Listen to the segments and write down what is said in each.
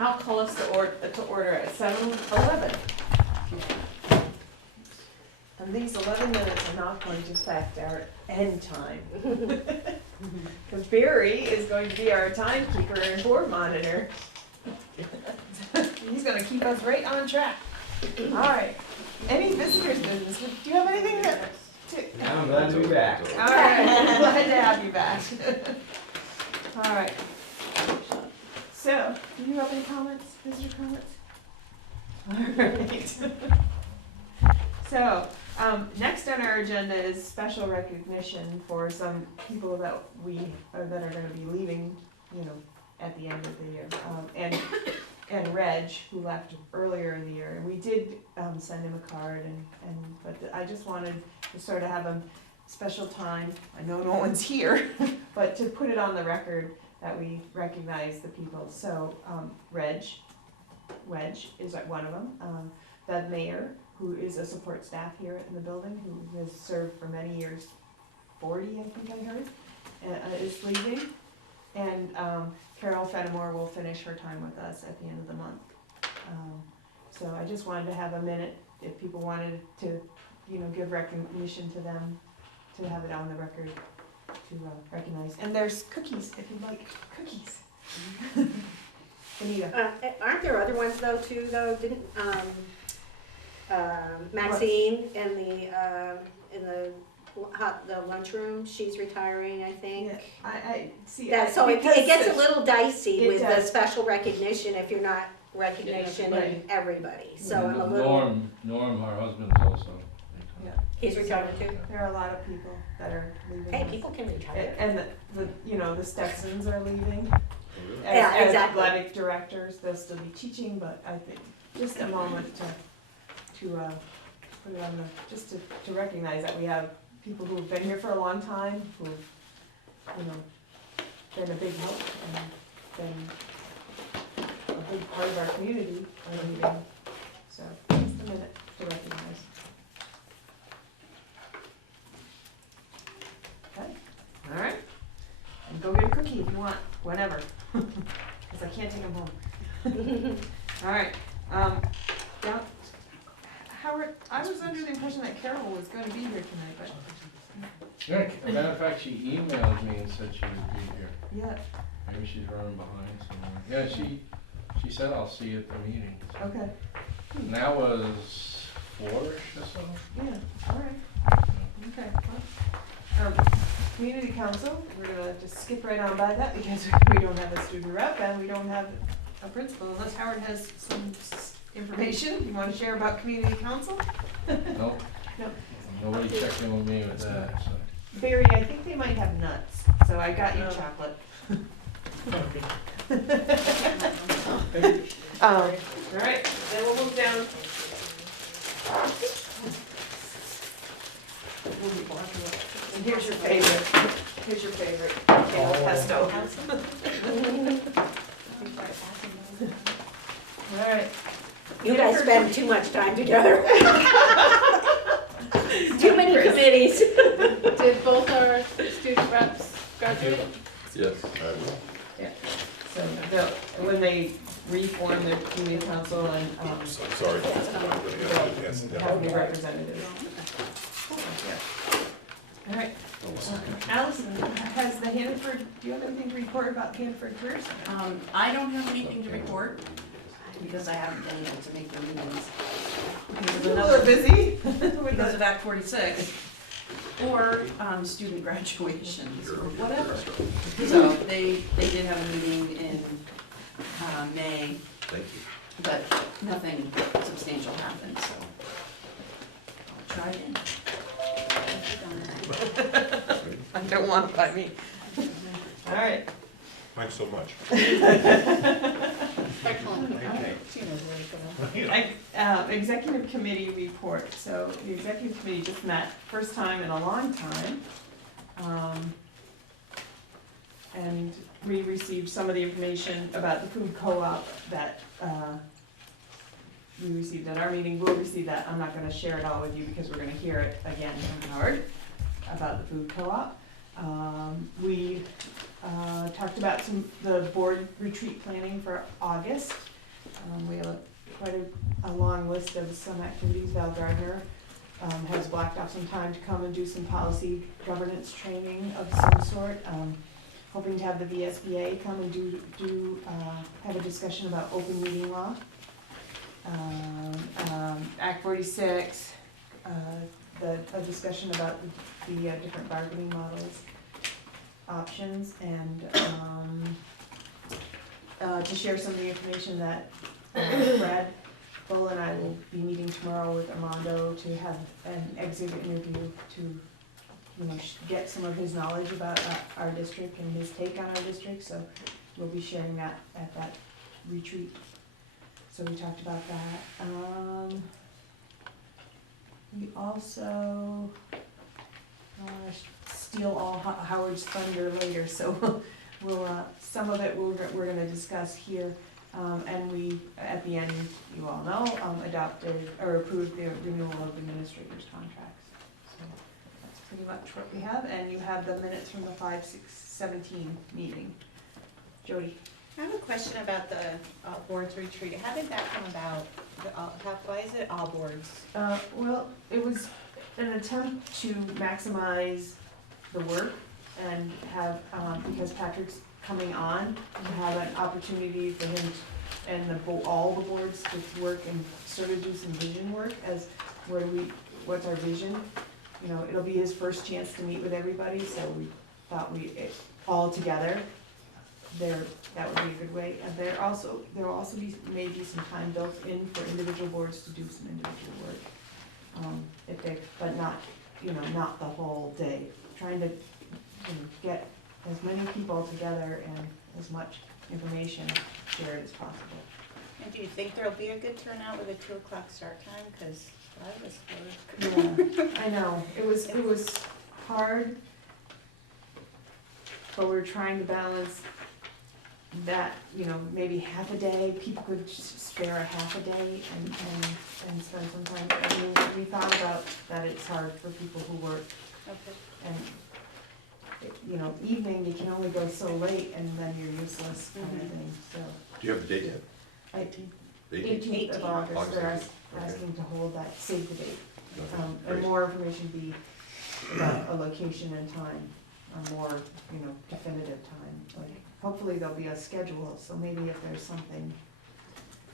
I'll call us to order at 7:11. And these 11 minutes are not going to affect our end time. Because Barry is going to be our timekeeper and board monitor. He's going to keep us right on track. All right. Any visitors business? Do you have anything to? I'm glad to be back. All right. Glad to have you back. All right. So, do you have any comments, visitor comments? All right. So, next on our agenda is special recognition for some people that are going to be leaving, at the end of the year. And Reg, who left earlier in the year, and we did send him a card, but I just wanted to sort of have a special time. I know no one's here, but to put it on the record that we recognize the people. So Wedge is one of them. The mayor, who is a support staff here in the building, who has served for many years, 40 I think I heard, is leaving. And Carol Fenimore will finish her time with us at the end of the month. So I just wanted to have a minute, if people wanted to, give recognition to them, to have it on the record, to recognize. And there's cookies, if you'd like cookies. Anita. Aren't there other ones though, too, though? Didn't, Maxine in the lunchroom, she's retiring, I think. Yeah, I see. So it gets a little dicey with the does. special recognition if you're not recognitioning everybody. So I'm a little. Norm, her husband is also. Yeah. He's retiring too. There are a lot of people that are leaving. Hey, us. people can retire. And the Stetsons are leaving. Yeah, As exactly. athletic directors, they'll still be teaching, but I think just a moment to put it on just to recognize that we have people who have been here for a long time, who've, been a big help and been a big part of our community are leaving. So just a minute to recognize. Okay, all right. And go get a cookie if you want, whenever, because I can't take them home. All right. Yeah. Howard, I was under the impression that Carol was going to be here tonight, but Yeah, as a matter of fact, she emailed me and said she would be here. yeah. Maybe she's running behind somewhere. Yeah, she said I'll see you at the meeting. So. Okay. And that was 4-ish or so. Yeah. All right. Okay. Well, community council. We're gonna just skip right on by that because we don't have a student rep and we don't have a principal unless Howard has some information you want to share about community council. Nope. Nope. Nobody checked in with me with that. So. Barry, I think they might have nuts, so I got you chocolate. All right, then we'll move down. And here's your favorite. Here's your favorite. Pesto. All right. You guys spend too much time together. Too many committees. Did both our student reps graduate? Yes. So when they reform their community council and Sorry. have new representatives. All right. Allison, has the Hannaford, do you have anything to report about Hannaford Career Center? I don't have anything to report because I haven't been able to make the meetings We're busy. because of Act 46 or student graduations or whatever. So they did have a meeting in May, Thank you. but nothing substantial happened, so I'll try again. I don't want it by me. All right. Thanks so much. Excellent. Executive committee report. So the executive committee just met, first time in a long time. And we received some of the information about the food co-op that we received at our meeting. We'll receive that. I'm not going to share it all with you because we're going to hear it again from Howard about the food co-op. We talked about the board retreat planning for August. We have quite a long list of some activities. Val Gardner has blocked off some time to come and do some policy governance training of some sort. Hoping to have the VSBA come and have a discussion about open meeting law. Act 46, a discussion about the different bargaining models, options, and to share some of the information that Brad Bull and I will be meeting tomorrow with Armando to have an exhibit interview to get some of his knowledge about our district and his take on our district, so we'll be sharing that at that retreat. So we talked about that. We also steal all Howard's thunder later, so we'll some of it we're gonna discuss here, and we at the end, you all know, adopted or approved the renewal of administrators' contracts. So that's pretty much what we have, and you have the minutes from the 5/6/17 meeting. Jody. I have a question about the boards retreat. How did that come about? Why is it all boards? Well, it was an attempt to maximize the work and have, because Patrick's coming on, to have an opportunity for him and all the boards to work and sort of do some vision work as what's our vision? It'll be his first chance to meet with everybody, so we thought all together. That would be a good way, and there will also be maybe some time built in for individual boards to do some individual work, but not the whole day. Trying to get as many people together and as much information shared as possible. And do you think there'll be a good turnout with a 2 o'clock start time? Because I was bored. Yeah, I know, it was hard, but we're trying to balance that, maybe half a day, people could just spare a half a day and spend some time. I mean, we thought about that it's hard for people who work, Okay. and, evening, you can only go so late, and then you're useless kind of thing, so. Do you have the date yet? 18th of August, August they're 18th, okay. asking to hold that, save the date. Okay, And great. more information be about a location and time, a more, definitive time. Like, hopefully there'll be a schedule, so maybe if there's something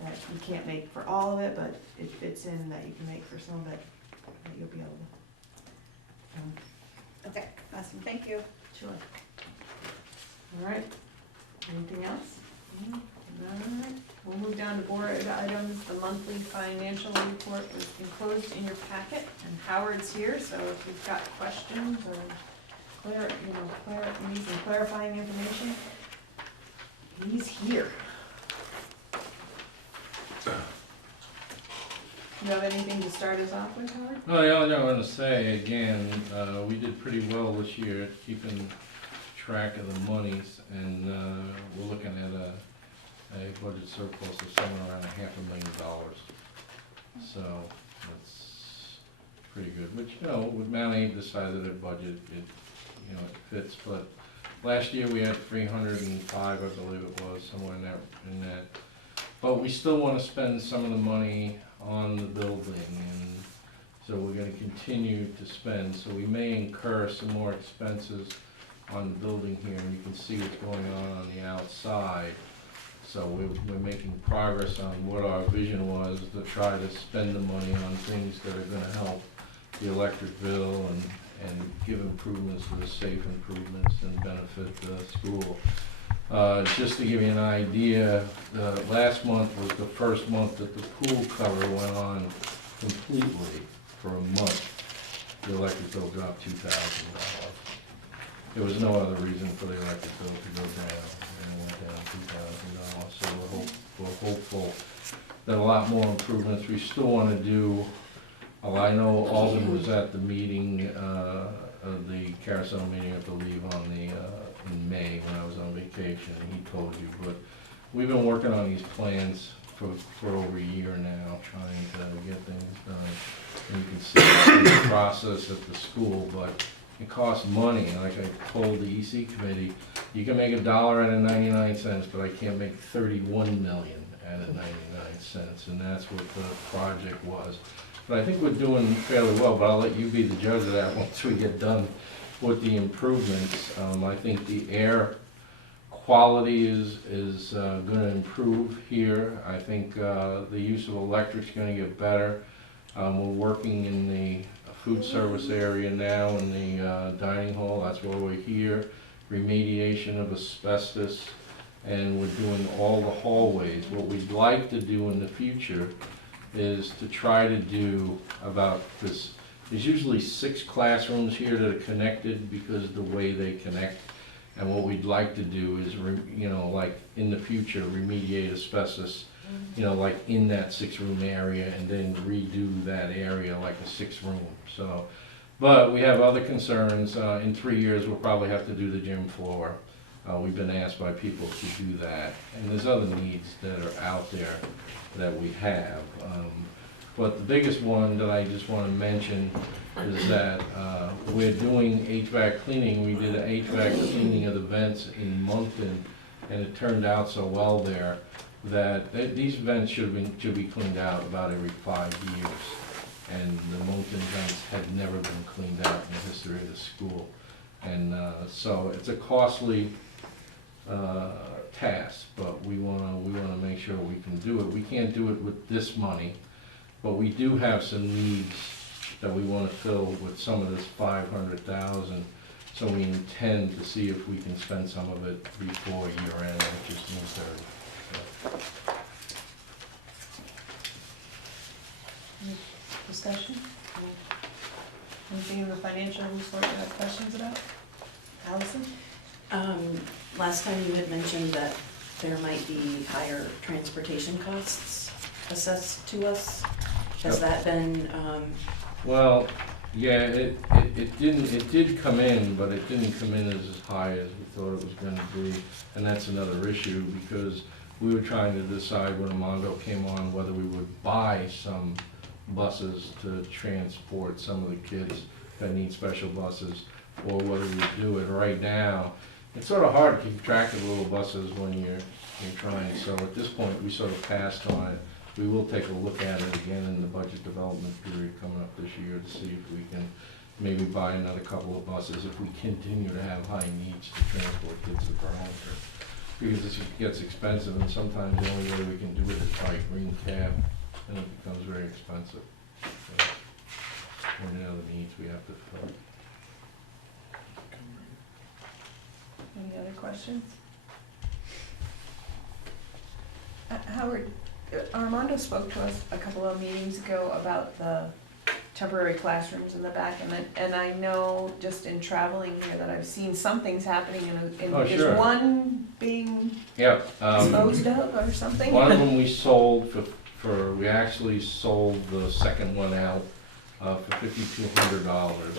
that you can't make for all of it, but it fits in that you can make for some of it, that you'll be able to. Okay, awesome, thank you. Sure. All right, anything else? All right, we'll move down to board items. The monthly financial report was enclosed in your packet, and Howard's here, so if you've got questions or need some clarifying information, he's here. You have anything to start us off with, Howard? No, the only thing I want to say, again, we did pretty well this year keeping track of the monies, and we're looking at a budget surplus of somewhere around $500,000. So that's pretty good, which, with Mount Aid decided their budget, it fits, but last year we had 305, I believe it was, somewhere in that. But we still want to spend some of the money on the building, and so we're going to continue to spend. So we may incur some more expenses on the building here, and you can see what's going on the outside. So we're making progress on what our vision was, to try to spend the money on things that are going to help the electric bill and give improvements to the safe improvements and benefit the school. Just to give you an idea, last month was the first month that the pool cover went on completely for a month. The electric bill dropped $2,000. There was no other reason for the electric bill to go down, and it went down $2,000. So we're hopeful that a lot more improvements. We still want to do. I know Alden was at the meeting, the carousel meeting, I believe, in May when I was on vacation, and he told you, but we've been working on these plans for over a year now, trying to get things done. And you can see the process at the school, but it costs money, and like I told the EC committee, you can make $1 out of 99 cents, but I can't make 31 million out of 99 cents, and that's what the project was. But I think we're doing fairly well, but I'll let you be the judge of that once we get done with the improvements. I think the air quality is gonna improve here. I think the use of electric's gonna get better. We're working in the food service area now in the dining hall, that's why we're here. Remediation of asbestos, and we're doing all the hallways. What we'd like to do in the future is to try to do about this. There's usually 6 classrooms here that are connected because of the way they connect. And what we'd like to do is, like in the future, remediate asbestos, like in that 6-room area, and then redo that area like a 6-room. So, but we have other concerns. In 3 years, we'll probably have to do the gym floor. We've been asked by people to do that. And there's other needs that are out there that we have. But the biggest one that I just want to mention is that we're doing HVAC cleaning. We did an HVAC cleaning of the vents in Moncton, and it turned out so well there that these vents should be cleaned out about every 5 years. And the Moncton vents had never been cleaned out in the history of the school. And so it's a costly task, but we wanna make sure we can do it. We can't do it with this money, but we do have some needs that we wanna fill with some of this 500,000. So we intend to see if we can spend some of it before year end, which is June 30th. Discussion? Anything in the financial report you have questions about? Allison? Last time you had mentioned that there might be higher transportation costs assessed to us. Has that been, Well, yeah, it did come in, but it didn't come in as high as we thought it was gonna be. And that's another issue, because we were trying to decide when Armando came on whether we would buy some buses to transport some of the kids that need special buses, or whether we do it. Right now, it's sort of hard to keep track of little buses when you're trying, so at this point, we sort of passed on it. We will take a look at it again in the budget development period coming up this year to see if we can maybe buy another couple of buses if we continue to have high needs to transport kids to Burlington. Because this gets expensive, and sometimes the only way we can do it is by green cab, and it becomes very expensive. So, any other needs we have to fill. Any other questions? Howard, Armando spoke to us a couple of meetings ago about the temporary classrooms in the back, and I know just in traveling here that I've seen some things happening, and Oh, is sure. one being Yeah. disposed of or something? One of them we sold we actually sold the second one out for $5,200.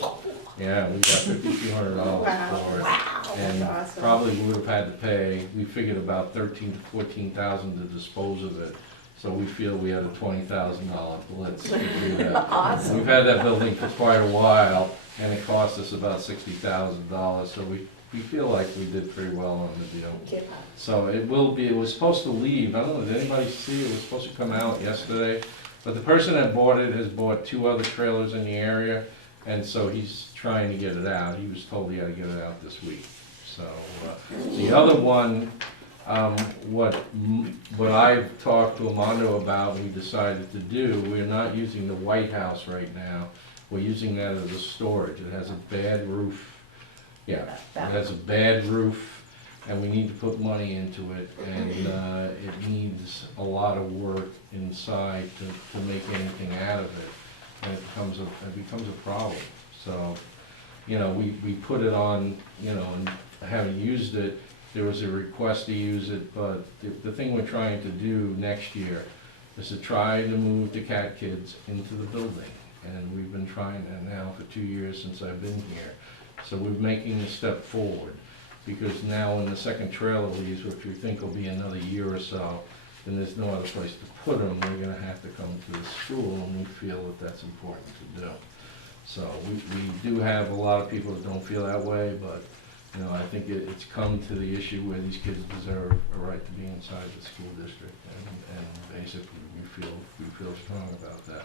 Yeah, we got $5,200 for it. Wow, And that's awesome. probably would have had to pay, we figured about $13,000 to $14,000 to dispose of it. So we feel we had a $20,000 blitz to do that. Awesome. We've had that building for quite a while, and it cost us about $60,000, so we feel like we did pretty well on the deal. Yeah. So it was supposed to leave, I don't know, did anybody see, it was supposed to come out yesterday, but the person that bought it has bought 2 other trailers in the area, and so he's trying to get it out. He was told he had to get it out this week. So, the other one, what I've talked to Armando about, we decided to do, we're not using the White House right now, we're using that as a storage. It has a bad roof. Yeah, it has a bad roof, and we need to put money into it, and it needs a lot of work inside to make anything out of it, and it becomes a problem. So, we put it on, and haven't used it. There was a request to use it, but the thing we're trying to do next year is to try to move the cat kids into the building, and we've been trying that now for 2 years since I've been here. So we're making a step forward, because now when the second trailer leaves, which we think will be another year or so, then there's no other place to put them. They're gonna have to come to the school, and we feel that that's important to do. So we do have a lot of people that don't feel that way, but, you know, I think it's come to the issue where these kids deserve a right to be inside the school district, and basically we feel strong about that.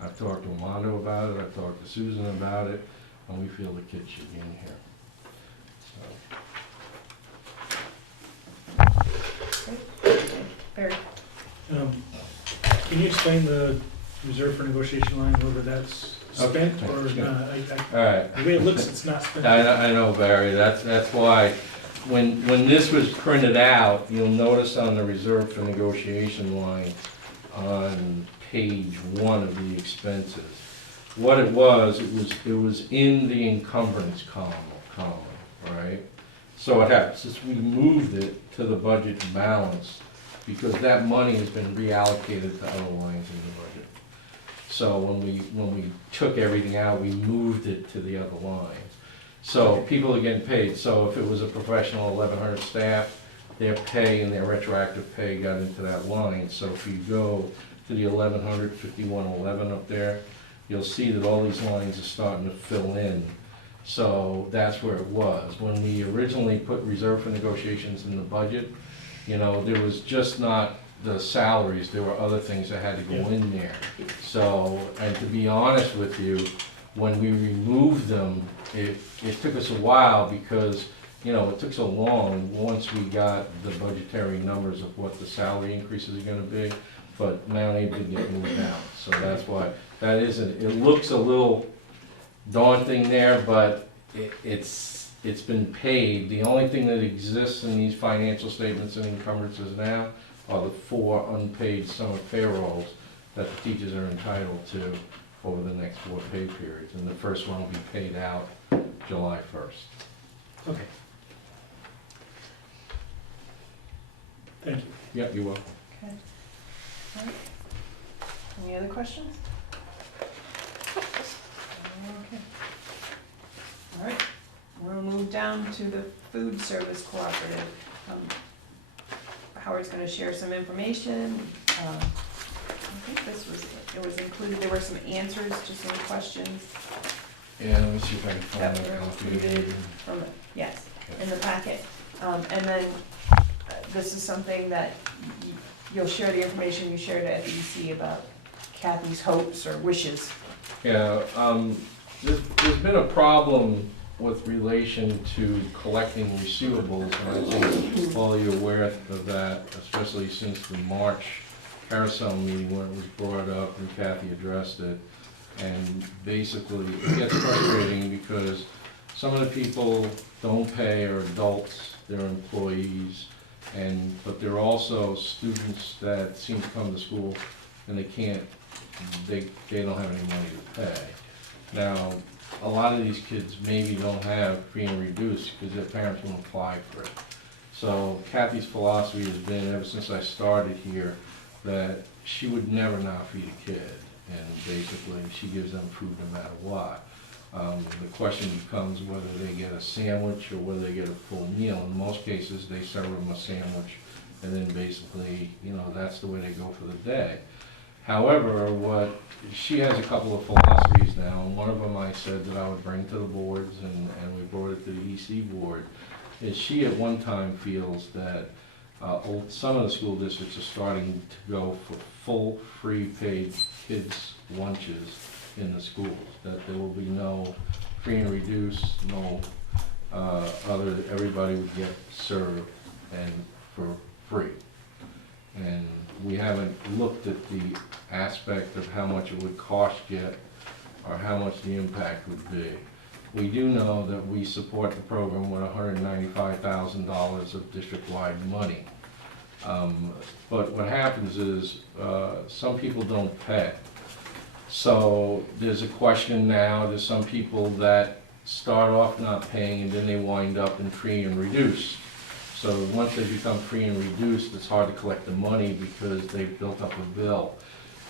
I've talked to Armando about it, I've talked to Susan about it, and we feel the kids should be in here. So, Barry? Can you explain the reserve for negotiation line, whether that's spent Okay. or not? all right. The way it looks, it's not spent. I know, Barry, that's why, when this was printed out, you'll notice on the reserve for negotiation line on page 1 of the expenses. What it was in the encumbrance column, right? So what happens is we moved it to the budget balance, because that money has been reallocated to other lines in the budget. So when we took everything out, we moved it to the other lines. So people are getting paid. So if it was a professional 1,100 staff, their pay and their retroactive pay got into that line. So if you go to the 1,100, 5111 up there, you'll see that all these lines are starting to fill in. So that's where it was. When we originally put reserve for negotiations in the budget, you know, there was just not the salaries, there were other things that had to go in there. So, and to be honest with you, when we removed them, it took us a while because, you know, it took so long once we got the budgetary numbers of what the salary increases are gonna be, but now they did get moved out. So that's why, it looks a little daunting there, but it's been paid. The only thing that exists in these financial statements and encumbrances now are the 4 unpaid summer payrolls that the teachers are entitled to over the next 4 pay periods. And the first one will be paid out July 1st. Okay. Thank you. Yep, you're welcome. Okay. All right. Any other questions? Okay. All right, we'll move down to the food service cooperative. Howard's gonna share some information. I think it was included, there were some answers to some questions Yeah, let me see if I can that find were a copy. included from, yes, in the packet. And then, this is something that you'll share the information you shared at EC about Kathy's hopes or wishes. Yeah, there's been a problem with relation to collecting receivables, and I think all you're aware of that, especially since the March carousel meeting when it was brought up and Kathy addressed it. And basically, it gets frustrating because some of the people don't pay are adults, they're employees, but they're also students that seem to come to school and they don't have any money to pay. Now, a lot of these kids maybe don't have free and reduced because their parents won't apply for it. So Kathy's philosophy has been, ever since I started here, that she would never not feed a kid. And basically, she gives them food no matter what. The question becomes whether they get a sandwich or whether they get a full meal. In most cases, they serve them a sandwich, and then basically, you know, that's the way they go for the day. However, she has a couple of philosophies now, and one of them I said that I would bring to the boards, and we brought it to the EC board, is she at one time feels that some of the school districts are starting to go for full free paid kids' lunches in the schools, that there will be no free and reduced, no everybody would get served and for free. And we haven't looked at the aspect of how much it would cost yet, or how much the impact would be. We do know that we support the program with $195,000 of district-wide money. But what happens is, some people don't pay. So there's a question now, there's some people that start off not paying and then they wind up in free and reduced. So once they become free and reduced, it's hard to collect the money because they've built up a bill.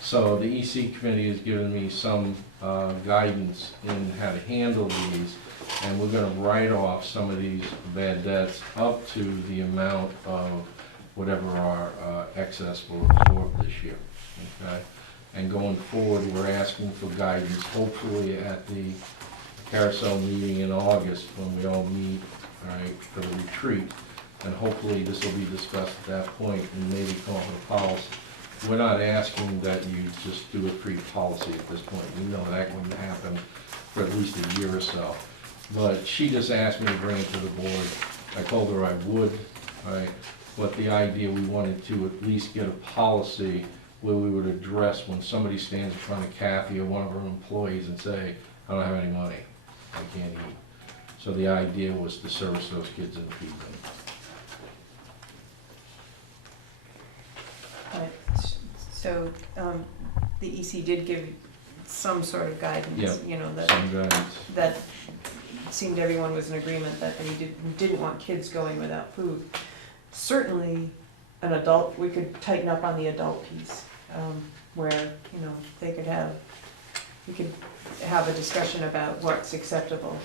So the EC committee has given me some guidance in how to handle these, and we're gonna write off some of these bad debts up to the amount of whatever our excess will absorb this year, okay? And going forward, we're asking for guidance, hopefully at the carousel meeting in August, when we all meet, all right, for the retreat. And hopefully this will be discussed at that point and maybe come up with a policy. We're not asking that you just do a free policy at this point. We know that wouldn't happen for at least a year or so. But she just asked me to bring it to the board. I told her I would, right? But the idea, we wanted to at least get a policy where we would address when somebody stands in front of Kathy or one of her employees and say, I don't have any money, I can't eat. So the idea was to service those kids and feed them. So, the EC did give some sort of guidance, Yep. you know, that, Some guidance. that seemed everyone was in agreement that they didn't want kids going without food. Certainly, an adult, we could tighten up on the adult piece, where, you know, we could have a discussion about what's acceptable.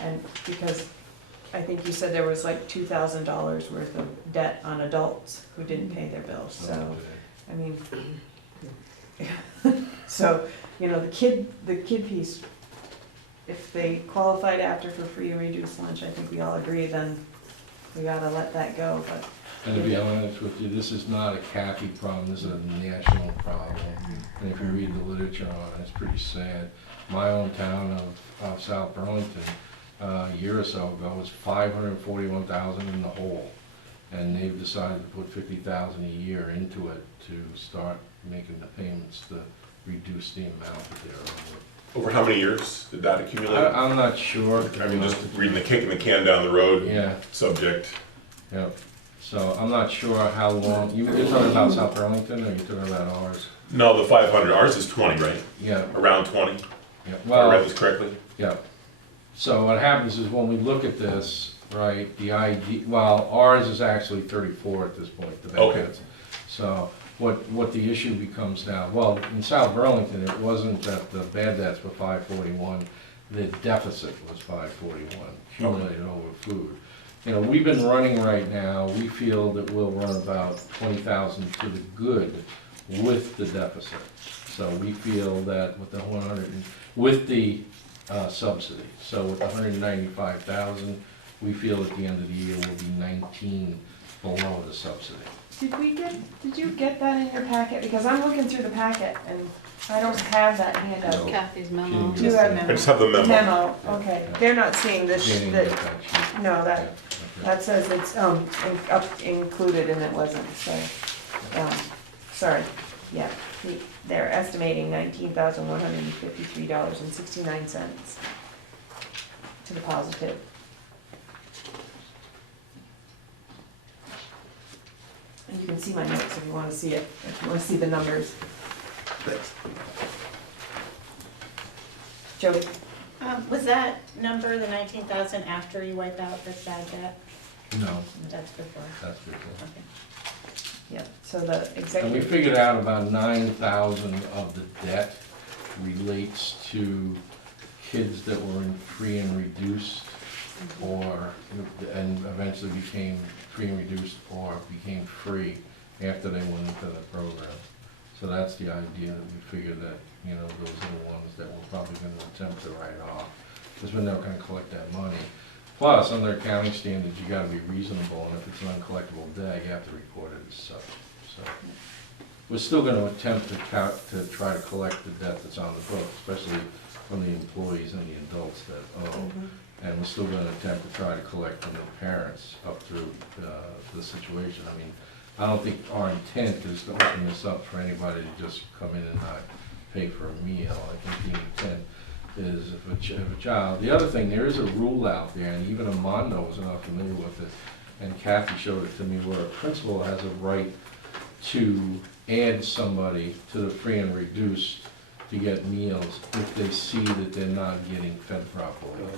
And because I think you said there was like $2,000 worth of debt on adults who didn't pay their bills, so, I mean, so, you know, the kid piece, if they qualified after for free and reduced lunch, I think we all agree, then we gotta let that go, but. And to be honest with you, this is not a Kathy problem, this is a national problem. And if you read the literature on it, it's pretty sad. My own town of South Burlington, a year or so ago, was $541,000 in the hole. And they've decided to put $50,000 a year into it to start making the payments to reduce the amount that they're over. Over how many years did that accumulate? I'm not sure. I mean, just reading the kicking the can down the road Yeah, subject. yeah. So I'm not sure how long, you're talking about South Burlington or you're talking about ours? No, the 500, ours is 20, right? Yeah, Around 20, yeah. if I read this correctly. Yeah. So what happens is when we look at this, right, the ID, well, ours is actually 34 at this point, the bad Okay. debts. So what the issue becomes now, well, in South Burlington, it wasn't that the bad debts were 541, the deficit was 541, accumulated over food. You know, we've been running right now, we feel that we'll run about 20,000 to the good with the deficit. So we feel that with the 100, with the subsidy, so with the 195,000, we feel at the end of the year we'll be 19 below the subsidy. Did you get that in your packet? Because I'm looking through the packet and I don't have that handout. Kathy's She memo. didn't Do you get have that. I just have the memo. Memo, okay. They're not seeing this, She didn't that, get that sheet. no, Yeah, that, okay. that says it's, included and it wasn't, so, sorry. Yeah, they're estimating $19,153.69 to the positive. And you can see my notes if you wanna see it, if you wanna see the numbers. Jody? Was that number, the 19,000, after you wipe out the bad debt? No, That's before. that's before. Okay. Yeah, so the And we executive, figured out about 9,000 of the debt relates to kids that were in free and reduced or, and eventually became free and reduced or became free after they went into the program. So that's the idea, that we figured that, you know, those are the ones that we're probably gonna attempt to write off, because we're never gonna collect that money. Plus, under accounting standards, you gotta be reasonable, and if it's an uncollectible debt, you have to record it as such, so. We're still gonna attempt to try to collect the debt that's on the book, especially from the employees and the adults that owe. And we're still gonna attempt to try to collect from the parents up through the situation. I mean, I don't think our intent is to open this up for anybody to just come in and not pay for a meal. I think the intent is if a child, the other thing, there is a rule out there, and even Armando was not familiar with it, and Kathy showed it to me, where a principal has a right to add somebody to the free and reduced to get meals if they see that they're not getting fed properly.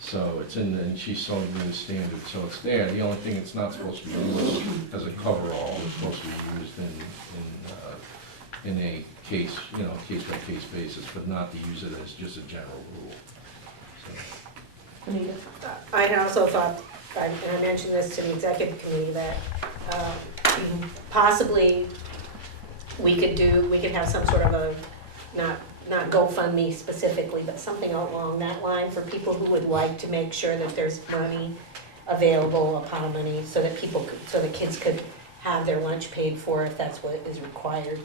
So it's in, and she showed me the standard, so it's there. The only thing it's not supposed to be used as a coverall, it's supposed to be used in a case, you know, case-by-case basis, but not to use it as just a general rule. So, Anita? I also thought, and I mentioned this to the executive committee, that possibly we could have some sort of a, not GoFundMe specifically, but something along that line for people who would like to make sure that there's money available, a pot of money, so that so the kids could have their lunch paid for if that's what is required.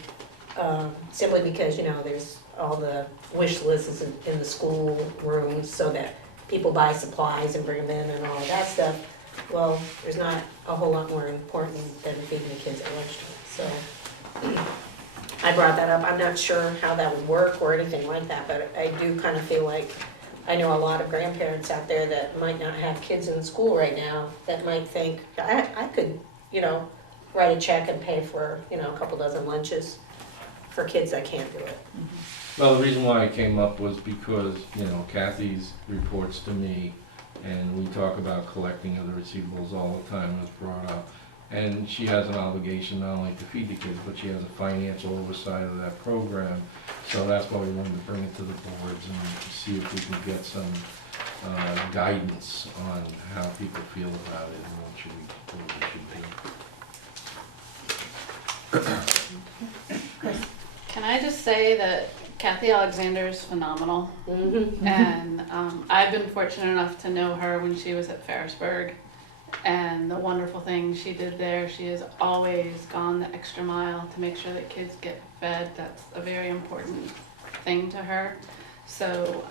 Simply because, there's all the wish lists in the school rooms so that people buy supplies and bring them in and all of that stuff. Well, there's not a whole lot more important than feeding the kids at lunchtime, so. I brought that up, I'm not sure how that would work or anything like that, but I do kind of feel like, I know a lot of grandparents out there that might not have kids in school right now, that might think, I could, write a check and pay for, a couple dozen lunches for kids that can't do it. Well, the reason why I came up was because, Kathy's reports to me, and we talk about collecting of the receivables all the time, was brought up. And she has an obligation not only to feed the kids, but she has a financial oversight of that program. So that's why we wanted to bring it to the boards and see if we can get some guidance on how people feel about it and what we should do. Can I just say that Kathy Alexander is phenomenal, Mm-hmm. and I've been fortunate enough to know her when she was at Ferrisburg, and the wonderful things she did there. She has always gone the extra mile to make sure that kids get fed. That's a very important thing to her. So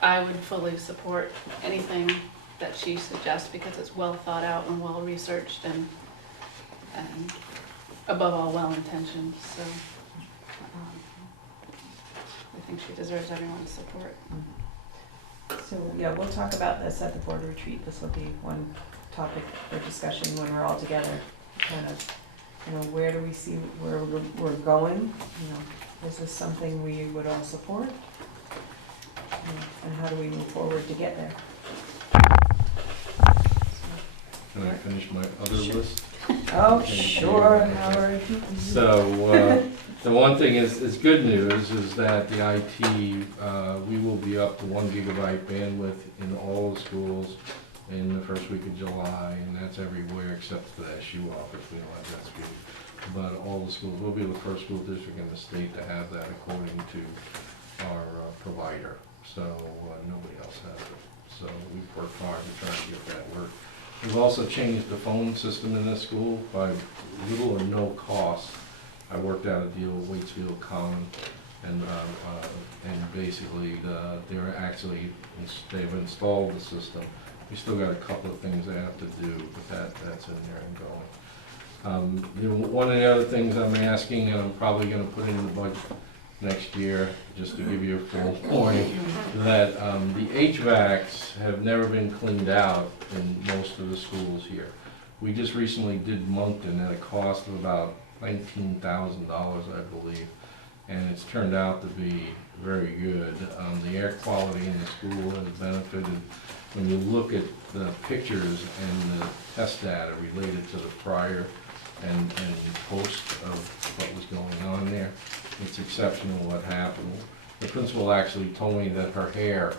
I would fully support anything that she suggests because it's well thought out and well researched and above all well intentioned. So I think she deserves everyone's support. So, yeah, we'll talk about this at the board retreat. This will be one topic for discussion when we're all together. Kind of, where do we see where we're going? Is this something we would all support? And how do we move forward to get there? Can I finish my other list? Oh, sure, Howard. So, the one thing is good news is that the IT, we will be up to 1 gigabyte bandwidth in all the schools in the first week of July, and that's everywhere except for the SU office, we don't have that speed. But all the schools, we'll be the first school district in the state to have that according to our provider. So nobody else has it. So we've worked hard to try to get that work. We've also changed the phone system in this school by little or no cost. I worked out a deal with Waitsfield Common, and basically they've installed the system. We still got a couple of things they have to do, but that's in there and going. One of the other things I'm asking, and I'm probably going to put in the budget next year, just to give you a full warning, that the HVACs have never been cleaned out in most of the schools here. We just recently did Moncton at a cost of about $19,000, I believe, and it's turned out to be very good. The air quality in the school has benefited. When you look at the pictures and the test data related to the prior and post of what was going on there, it's exceptional what happened. The principal actually told me that her hair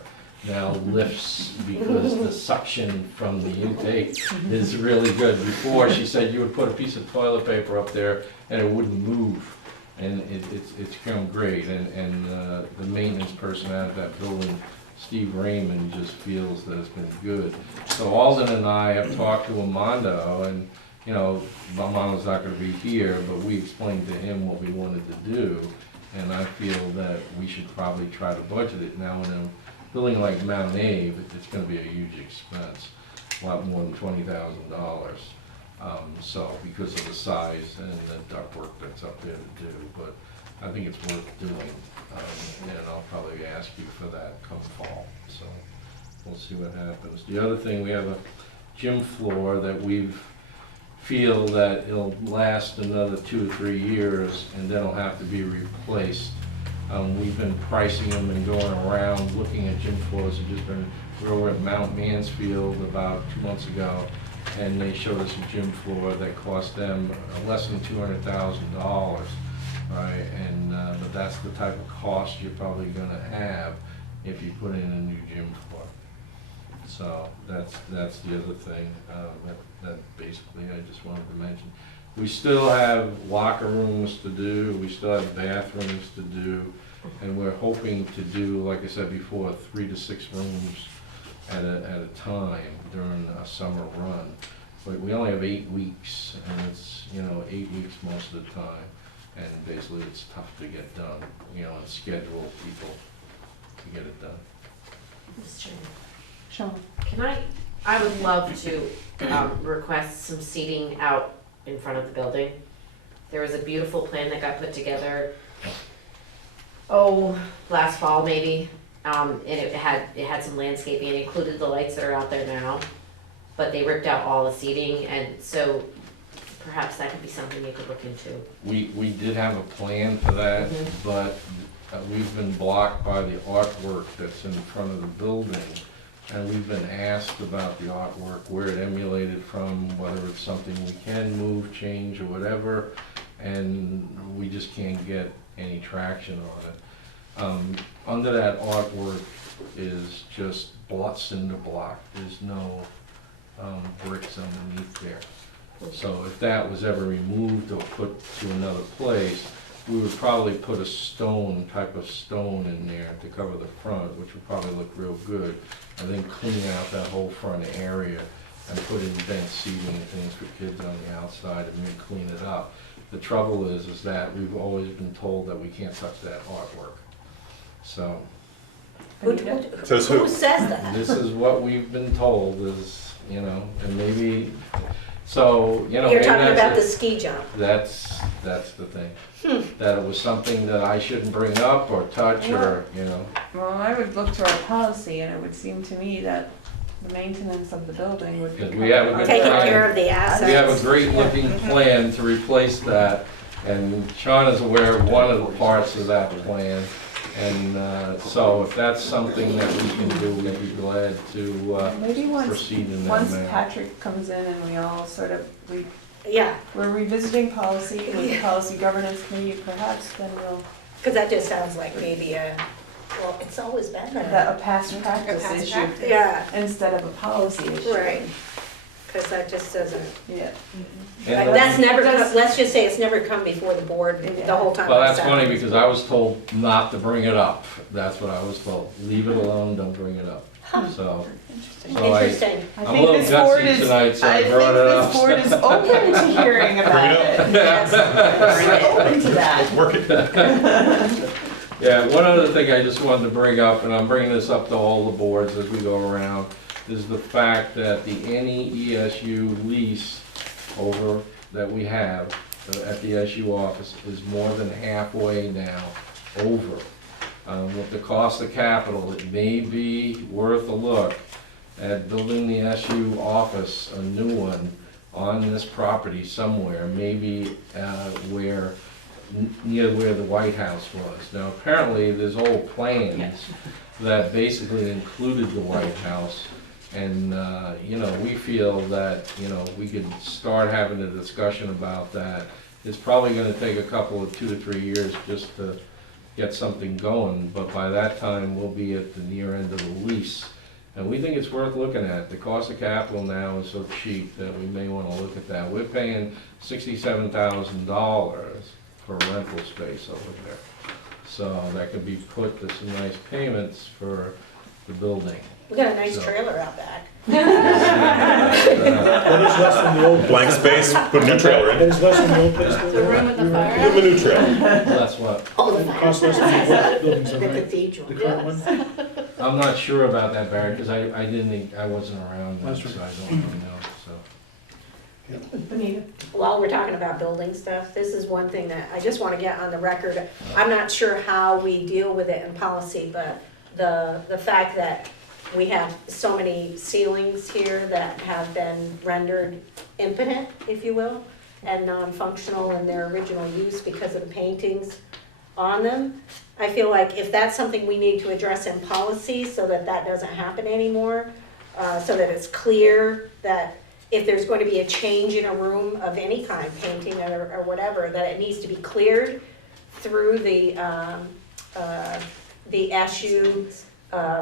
now lifts because the suction from the intake is really good. Before, she said you would put a piece of toilet paper up there and it wouldn't move. And it's come great. And the maintenance person out of that building, Steve Raymond, just feels that it's been good. So Alden and I have talked to Armando, and Armando's not going to be here, but we explained to him what we wanted to do, and I feel that we should probably try to budget it. Now in a building like Mount Abe, it's going to be a huge expense, a lot more than $20,000. So because of the size and the ductwork that's up there to do, but I think it's worth doing, and I'll probably ask you for that come fall. So we'll see what happens. The other thing, we have a gym floor that we feel that it'll last another 2 or 3 years, and then it'll have to be replaced. We've been pricing them and going around looking at gym floors. We were over at Mount Mansfield about 2 months ago, and they showed us a gym floor that cost them less than $200,000. Right, and but that's the type of cost you're probably going to have if you put in a new gym floor. So that's the other thing that basically I just wanted to mention. We still have locker rooms to do, we still have bathrooms to do, and we're hoping to do, like I said before, 3 to 6 rooms at a time during a summer run. But we only have 8 weeks, and it's, 8 weeks most of the time, and basically it's tough to get done, and schedule people to get it done. Sean? I would love to request some seating out in front of the building. There was a beautiful plan that got put together, last fall maybe. And it had some landscaping, it included the lights that are out there now, but they ripped out all the seating, and so perhaps that could be something you could look into. We did have a plan for that, but we've been blocked by the artwork that's in front of the building. And we've been asked about the artwork, where it emulated from, whether it's something we can move, change, or whatever, and we just can't get any traction on it. Under that artwork is just cinder block, there's no bricks underneath there. So if that was ever removed or put to another place, we would probably put a type of stone in there to cover the front, which would probably look real good, and then clean out that whole front area and put in bench seating and things for kids on the outside and then clean it up. The trouble is that we've always been told that we can't touch that artwork. So Who Says who? says that? this is what we've been told is, and maybe, so, You're maybe talking about the that's ski jump. That's the thing. That it was something that I shouldn't bring up or touch or, Well, I would look to our policy, and it would seem to me that the maintenance of the building would be. Because we have a good Taking plan. care of the assets. We have a great looking plan to replace that, and Sean is aware of one of the parts of that plan. And so if that's something that we can do, we'd be glad to Maybe proceed in that once manner. Patrick comes in and we all Yeah, we're revisiting policy with the policy governance committee, perhaps, then we'll, because that just sounds like maybe it's always been a past practice past issue practice. Yeah, instead of a policy issue. right, because that just doesn't, Yeah. And that's never, Does- let's just say it's never come before the board the whole time. Well, I've that's sat funny on this because board. I was told not to bring it up. That's what I was told. Leave it alone, don't bring it up. So Interesting. I I'm a think little this board gutsy is, tonight, so I I think brought it up. this board is open to hearing about it. Yes, we're open to that. Work it. Yeah, one other thing I just wanted to bring up, and I'm bringing this up to all the boards as we go around, is the fact that the NEESU lease that we have at the SU office is more than halfway now over. With the cost of capital, it may be worth a look at building the SU office, a new one, on this property somewhere, maybe near where the White House was. Now, apparently, there's old plans that basically included the White House. And, we feel that, we could start having a discussion about that. It's probably gonna take a couple of 2 to 3 years just to get something going, but by that time, we'll be at the near end of the lease. And we think it's worth looking at. The cost of capital now is so cheap that we may wanna look at that. We're paying $67,000 for rental space over there. So that could be put to some nice payments for the building. We got a nice So- trailer out back. That is less than the old. Blank space, put a new trailer That in. is less than the old place. The room with the fire. Give them a new trailer. That's what, Oh, the Cost less than the old buildings, The right? cathedral. The current one? I'm not sure about that, Barry, because I wasn't around then, That's so I right. don't really know, so. Benita? While we're talking about building stuff, this is one thing that I just want to get on the record. I'm not sure how we deal with it in policy, but the fact that we have so many ceilings here that have been rendered impotent, if you will, and non-functional in their original use because of the paintings on them. I feel like if that's something we need to address in policy so that that doesn't happen anymore, so that it's clear that if there's going to be a change in a room of any kind, painting or whatever, that it needs to be cleared through the SU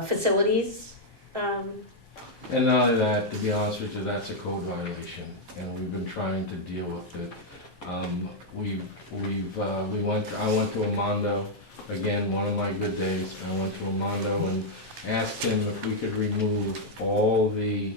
facilities. And not only that, to be honest with you, that's a code violation, and we've been trying to deal with it. I went to Armando, again, one of my good days. I went to Armando and asked him if we could remove all the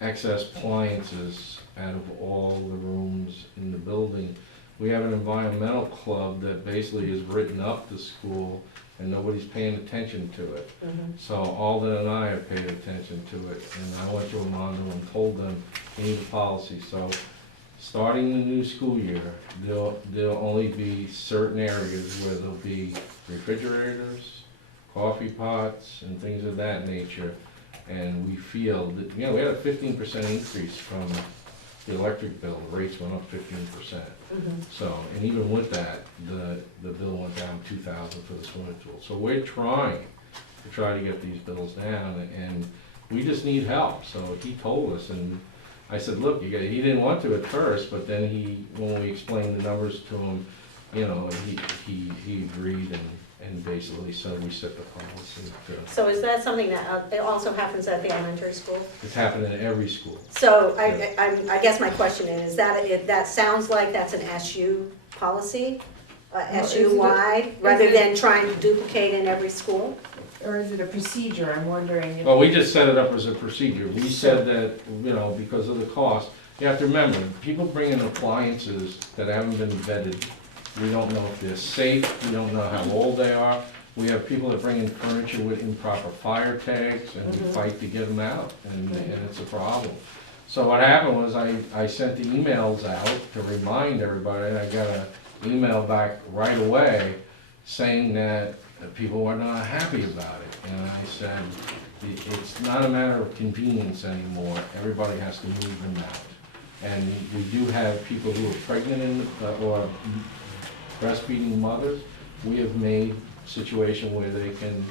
excess appliances out of all the rooms in the building. We have an environmental club that basically has written up the school and nobody's paying attention to it. So Alden and I have paid attention to it, and I went to Armando and told them they need a policy. So starting the new school year, there'll only be certain areas where there'll be refrigerators, coffee pots, and things of that nature. And we feel that, we had a 15% increase from the electric bill, the rates went up 15%. So, and even with that, the bill went down 2,000 for the swimming pool. So we're trying to get these bills down, and we just need help. So he told us, and I said, look, he didn't want to at first, but then when we explained the numbers to him, he agreed, and basically, so we set the policy. So is that something that, it also happens at the elementary school? It's happening in every school. So I guess my question is that sounds like that's an SU policy? SU-wide, rather than trying to duplicate in every school? Or is it a procedure? I'm wondering if. Well, we just set it up as a procedure. We said that, because of the cost, you have to remember, people bring in appliances that haven't been vetted. We don't know if they're safe, we don't know how old they are. We have people that bring in furniture with improper fire tags, and we fight to get them out, and it's a problem. So what happened was I sent the emails out to remind everybody, and I got an email back right away saying that people were not happy about it. And I said, it's not a matter of convenience anymore, everybody has to move them out. And we do have people who are pregnant or breastfeeding mothers. We have made a situation where they can,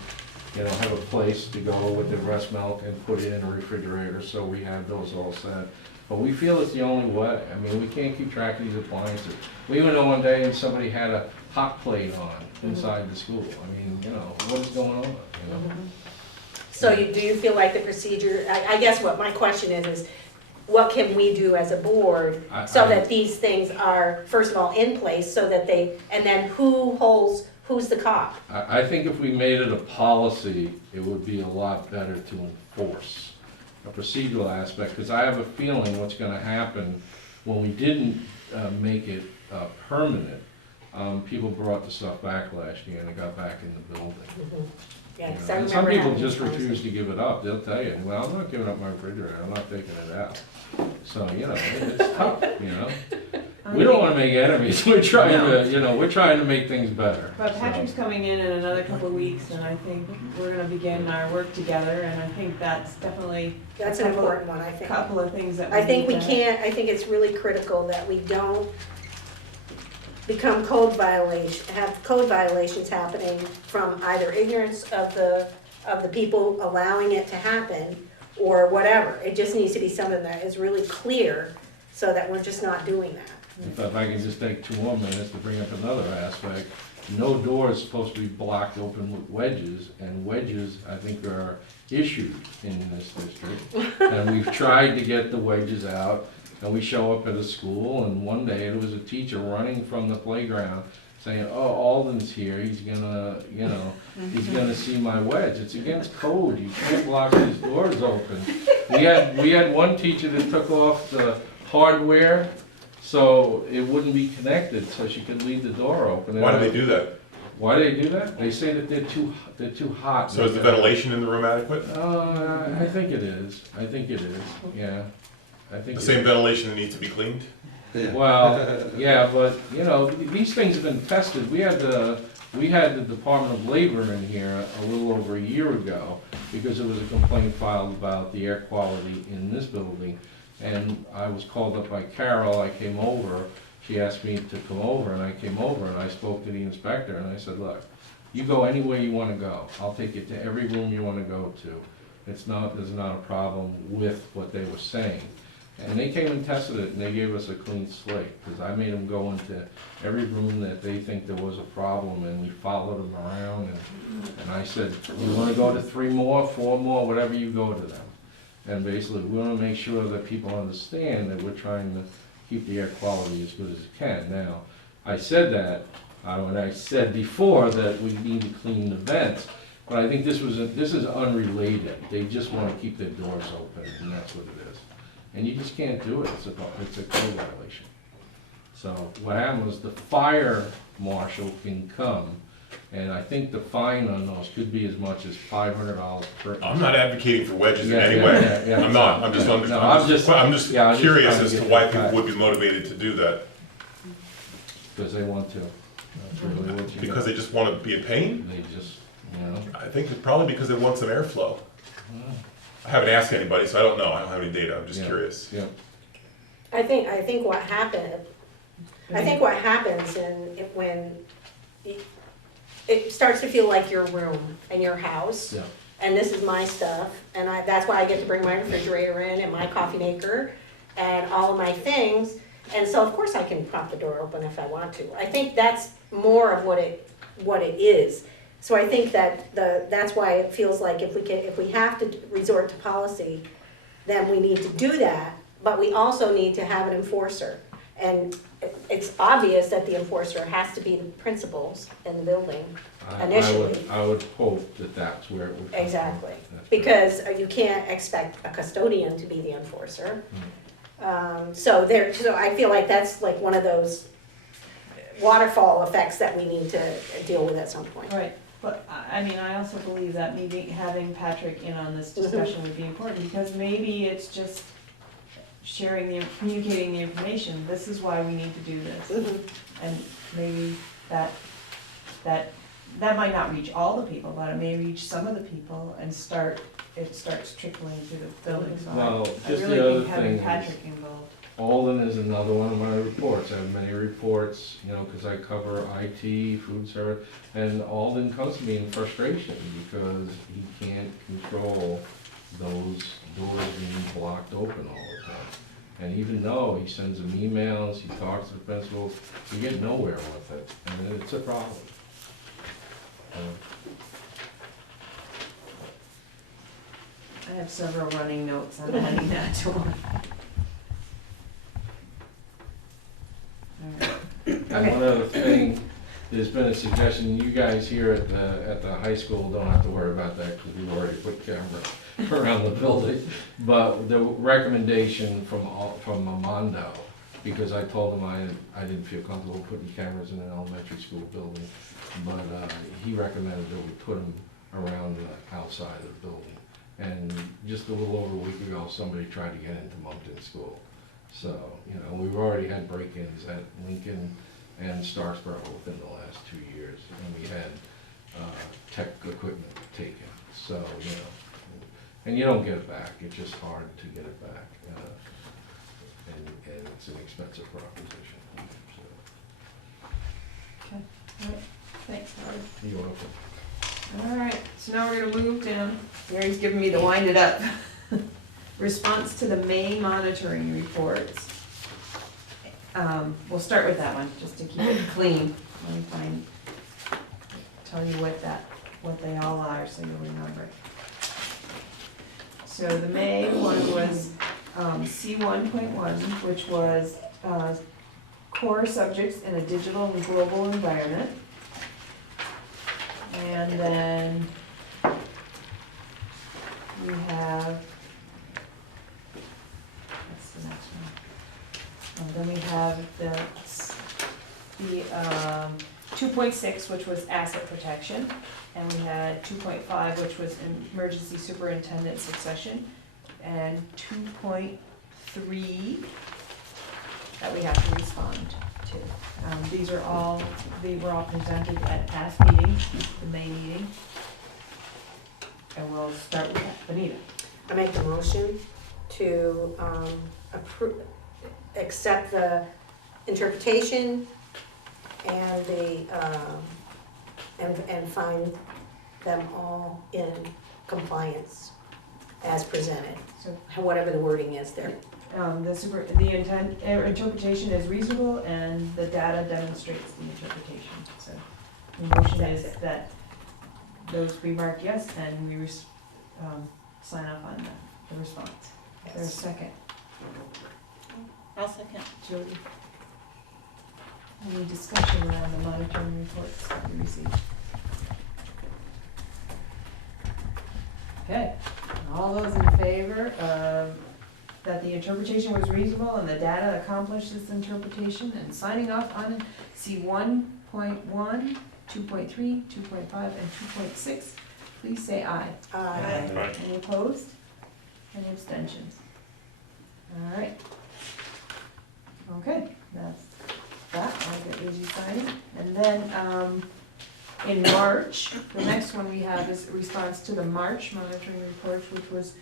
have a place to go with their breast milk and put it in a refrigerator, so we have those all set. But we feel it's the only way. I mean, we can't keep track of these appliances. We went on one day and somebody had a hot plate on inside the school. I mean, what is going on, So do you feel like the procedure, I guess what my question is what can we do as a board so that these things are, first of all, in place, so that and then who's the cop? I think if we made it a policy, it would be a lot better to enforce a procedural aspect, because I have a feeling what's gonna happen when we didn't make it permanent, people brought the stuff back last year and it got back in the building. Yeah, 'cause I And some remember people having just these refuse to give it up. They'll tell you, well, I'm not giving up my refrigerator, I'm not taking it out. So, it's tough, We don't wanna make enemies, we're trying to make things better. But so. Patrick's coming in another couple of weeks, and I think we're gonna begin our work together, and I think that's definitely That's an important one, I a think. couple of things that I think need we to- can't, I think it's really critical that we don't become have code violations happening from either ignorance of the people allowing it to happen or whatever. It just needs to be something that is really clear so that we're just not doing that. If I can just take 2 more minutes to bring up another aspect, no door is supposed to be blocked open with wedges, and wedges, I think, are issued in this district. And we've tried to get the wedges out, and we show up at a school, and one day there was a teacher running from the playground saying, oh, Alden's here, he's gonna see my wedge. It's against code, you can't block these doors open. We had one teacher that took off the hardware so it wouldn't be connected, so she could leave the door open. Why do they do that? Why do they do that? They say that they're too hot. So is the ventilation in the room adequate? I think it is, yeah. I think The same ventilation that needs to be cleaned? Well, yeah, but, these things have been tested. We had the Department of Labor in here a little over a year ago because there was a complaint filed about the air quality in this building. And I was called up by Carol, I came over, she asked me to come over, and I came over and I spoke to the inspector and I said, look, you go anywhere you wanna go. I'll take you to every room you wanna go to. There's not a problem with what they were saying. And they came and tested it, and they gave us a clean slate, because I made them go into every room that they think there was a problem, and we followed them around, and I said, you wanna go to 3 more, 4 more, whatever, you go to them. And basically, we wanna make sure that people understand that we're trying to keep the air quality as good as it can. Now, I said that, when I said before that we need to clean the vents, but I think this is unrelated. They just wanna keep their doors open, and that's what it is. And you just can't do it, it's a code violation. So what happened was the fire marshal can come, and I think the fine on those could be as much as $500 per. I'm not advocating for wedges in Yeah, any yeah, way. yeah, yeah. I'm not, I'm just, No, I'm just curious trying as to to get why the people fact. would be motivated to do that. Because they want to. That's really what you Because got. they just want to be in pain? They just, you know. I think it's probably because they want some airflow. I haven't asked anybody, so I don't know. I don't have any data. I'm just Yeah. curious. Yeah. I think what happens when it starts to feel like your room and your house. Yeah. And this is my stuff, and that's why I get to bring my refrigerator in and my coffee maker and all of my things. And so of course I can prop the door open if I want to. I think that's more of what it is. So I think that that's why it feels like if we have to resort to policy, then we need to do that, but we also need to have an enforcer. And it's obvious that the enforcer has to be the principals in the building initially. I would hope that that's where it would come from. Exactly, That's correct. because you can't expect a custodian to be the enforcer. So I feel like that's like one of those waterfall effects that we need to deal with at some point. Right, but I mean, I also believe that having Patrick in on this discussion would be important, because maybe it's just communicating the information, this is why we need to do this. And maybe that might not reach all the people, but it may reach some of the people and it starts trickling through the building. So Well, I just really the other think having thing is, Patrick involved. Alden is another one of my reports. I have many reports, you know, because I cover IT, food service, and Alden comes to me in frustration because he can't control those doors being blocked open all the time. And even though he sends them emails, he talks to the principals, we get nowhere with it, and it's a problem. I have several running notes on adding that to one. And one other thing, there's been a suggestion, you guys here at the high school don't have to worry about that because we've already put cameras around the building. But the recommendation from Armando, because I told him I didn't feel comfortable putting cameras in an elementary school building, but he recommended that we put them around the outside of the building. And just a little over a week ago, somebody tried to get into Moncton School. So, you know, we've already had break-ins at Lincoln and Starksboro within the last 2 years, and we had tech equipment taken. So, you know, and you don't get it back. It's just hard to get it back, and it's an expensive proposition. So, Okay, all right, thanks, Howard. you're welcome. All right, so now we're gonna move down. Gary's giving me the wind it up. Response to the May monitoring reports. We'll start with that one, just to keep it clean. Let me tell you what they all are, so you'll remember. So the May one was C1.1, which was core subjects in a digital and global environment. And then we have, what's the next one? Then we have the 2.6, which was asset protection, and we had 2.5, which was emergency superintendent succession, and 2.3 that we have to respond to. They were all presented at past meetings, the May meeting. And we'll start with that. Benita. I make the motion to accept the interpretation and and find them all in compliance as presented, So whatever the wording is there. the interpretation is reasonable and the data demonstrates the interpretation. So the motion is that those be marked yes and we sign off on the response. There's a second. I'll second. Jody. Any discussion around the monitoring reports that we received? Okay, all those in favor of that the interpretation was reasonable and the data accomplished this interpretation and signing off on C 1.1, 2.3, 2.5, and 2.6, please say aye. Aye. Right. Any opposed? Any abstentions? All right. Okay, that's that, I'll get easy signing. And then, in March, the next one we have is a response to the March monitoring report, which was,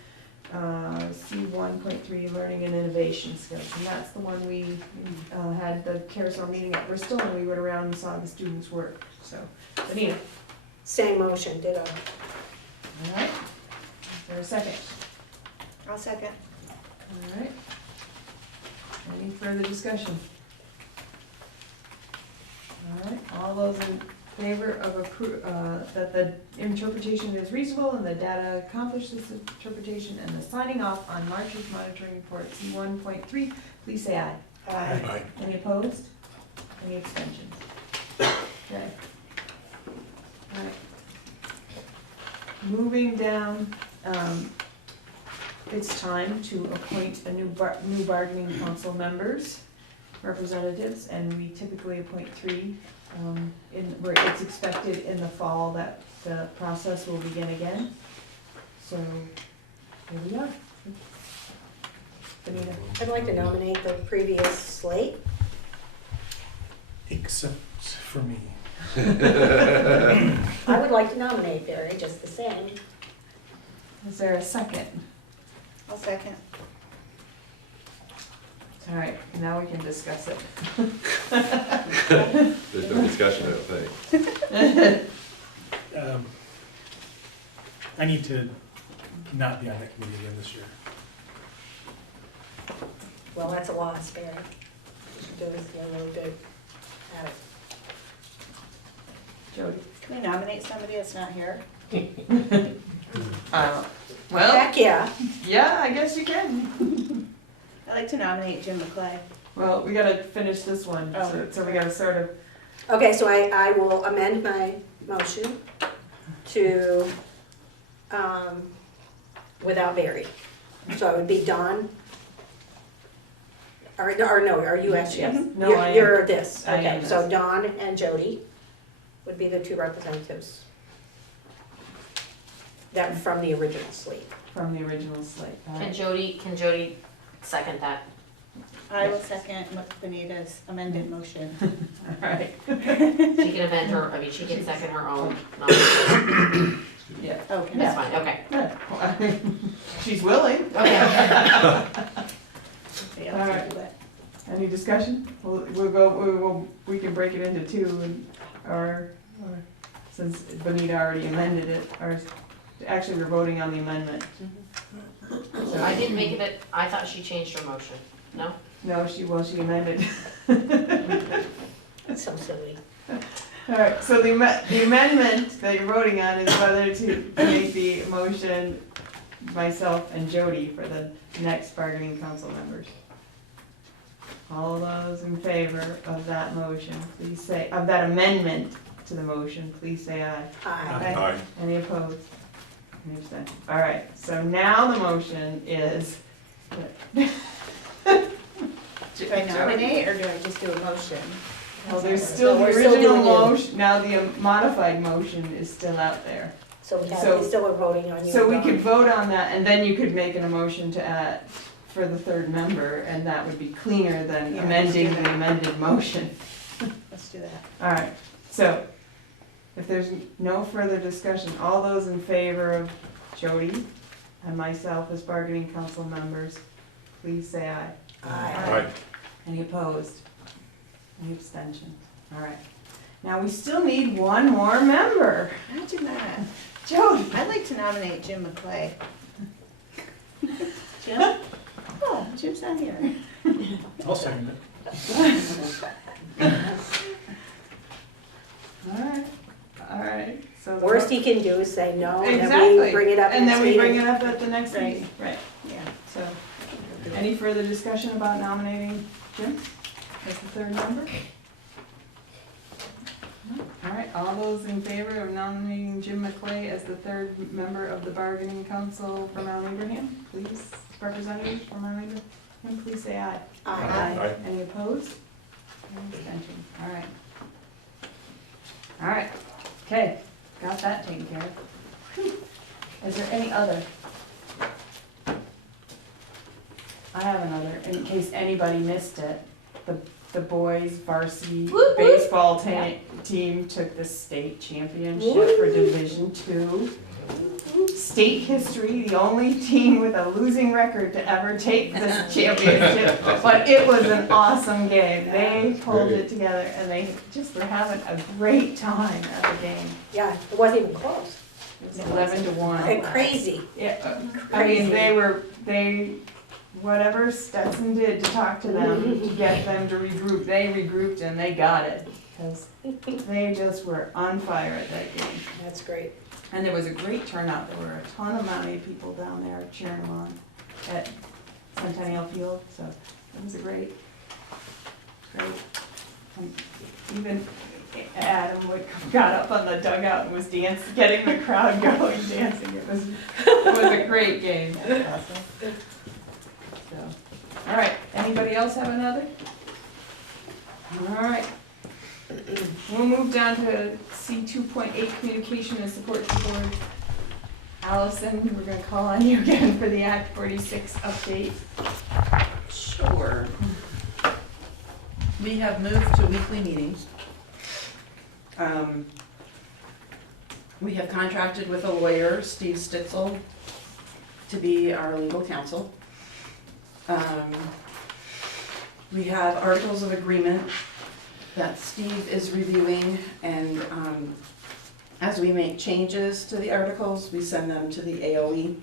C 1.3, learning and innovation skills. And that's the one we, had the carousel meeting at Bristol, and we went around and saw the students' work, so. Anita, Same motion, ditto. all right, is there a second? I'll second. All right. Any further discussion? All right, all those in favor of that the interpretation is reasonable and the data accomplished this interpretation and the signing off on March's monitoring report C 1.3, please say aye. Aye. Any opposed? Any abstentions? Okay. All right. Moving down, it's time to appoint a new bargaining council members, representatives, and we typically appoint 3. Where it's expected in the fall that the process will begin again. So, here we are. Benita. I'd like to nominate the previous slate. Except for me. I would like to nominate Barry, just the same. Is there a second? I'll second. All right, now we can discuss it. There's no discussion, I don't think. I need to not be on that committee again this year. Well, that's a loss, Barry. You should do this again really good at it. Jody. Can we nominate somebody that's not here? Well, Heck, yeah. yeah, I guess you can. I'd like to nominate Jim McClay. Well, we gotta finish this one, so we gotta sort of, Okay, so I will amend my motion to, without Barry. So it would be Dawn. Or no, are you actually? Yes. No, You're- I am. You're this, I am okay, this. so Dawn and Jody would be the 2 representatives. That from the original slate. from the original slate. All Can right. Jody second that? I will second Benita's amended motion. All right, She can amend her, I mean, she can second her own nomination. yeah. Okay. That's fine, okay. Yeah. She's willing. Okay. Somebody else All will right. do it. Any discussion? We can break it into 2, or since Benita already amended it, or actually we're voting on the amendment. So I didn't make it, I thought she changed her motion, no? No, she amended. That's so silly. All right, so the amendment that you're voting on is whether to make the motion myself and Jody for the next bargaining council members. All those in favor of that motion, please say, of that amendment to the motion, please say aye. Aye. Aye. Any opposed? Any abstentions? All right, so now the motion is. Do I nominate or do I just do a motion? Well, there's still the we're still original doing you. motion, now the modified motion is still out there. So we So- still are voting on you. So we and could Dawn. vote on that, and then you could make an motion to add for the 3rd member, and that would be cleaner than Yeah, amending let's do the that. amended motion. Let's do that. All right, so if there's no further discussion, all those in favor of Jody and myself as bargaining council members, please say aye. Aye. Aye. Any opposed? Any abstention? All right. Now, we still need 1 more member. Imagine that. Jody. I'd like to nominate Jim McClay. Jim? Oh, Jim's not here. I'll second it. All right, so. the Worst he can do is say no, and then Exactly. we bring it up And next then we bring meeting. it up at the next Right. meeting, right, Yeah. so. Any further discussion about nominating Jim as the third member? No? All right, all those in favor of nominating Jim McClay as the third member of the bargaining council for Mount Abraham, please, representatives from Mount Abraham, please say aye. Aye. Any opposed? Any abstentions? All right. All right, okay, got that taken care of. Whew. Is there any other? I have another, in case anybody missed it. The boys varsity baseball team took the state championship for Division II. State history, the only team with a losing record to ever take this championship. But it was an awesome game. They pulled it together and they just were having a great time at the game. Yeah, it wasn't even close. It was 11-1. Crazy. Yeah, I mean, whatever Stetson did to talk to them, to get them to regroup, they regrouped and they got it. Because they just were on fire at that game. That's great. And there was a great turnout. There were a ton of Mountie people down there cheering them on at Centennial Field, so it was a great. And even Adam got up on the dugout and was dancing, getting the crowd going, dancing. It was a great game. Awesome. So, all right, anybody else have another? All right. We'll move down to C 2.8, communication and support to board. Allison, we're gonna call on you again for the Act 46 update. Sure. We have moved to weekly meetings. We have contracted with a lawyer, Steve Stitzel, to be our legal counsel. We have articles of agreement that Steve is reviewing, and as we make changes to the articles, we send them to the AOE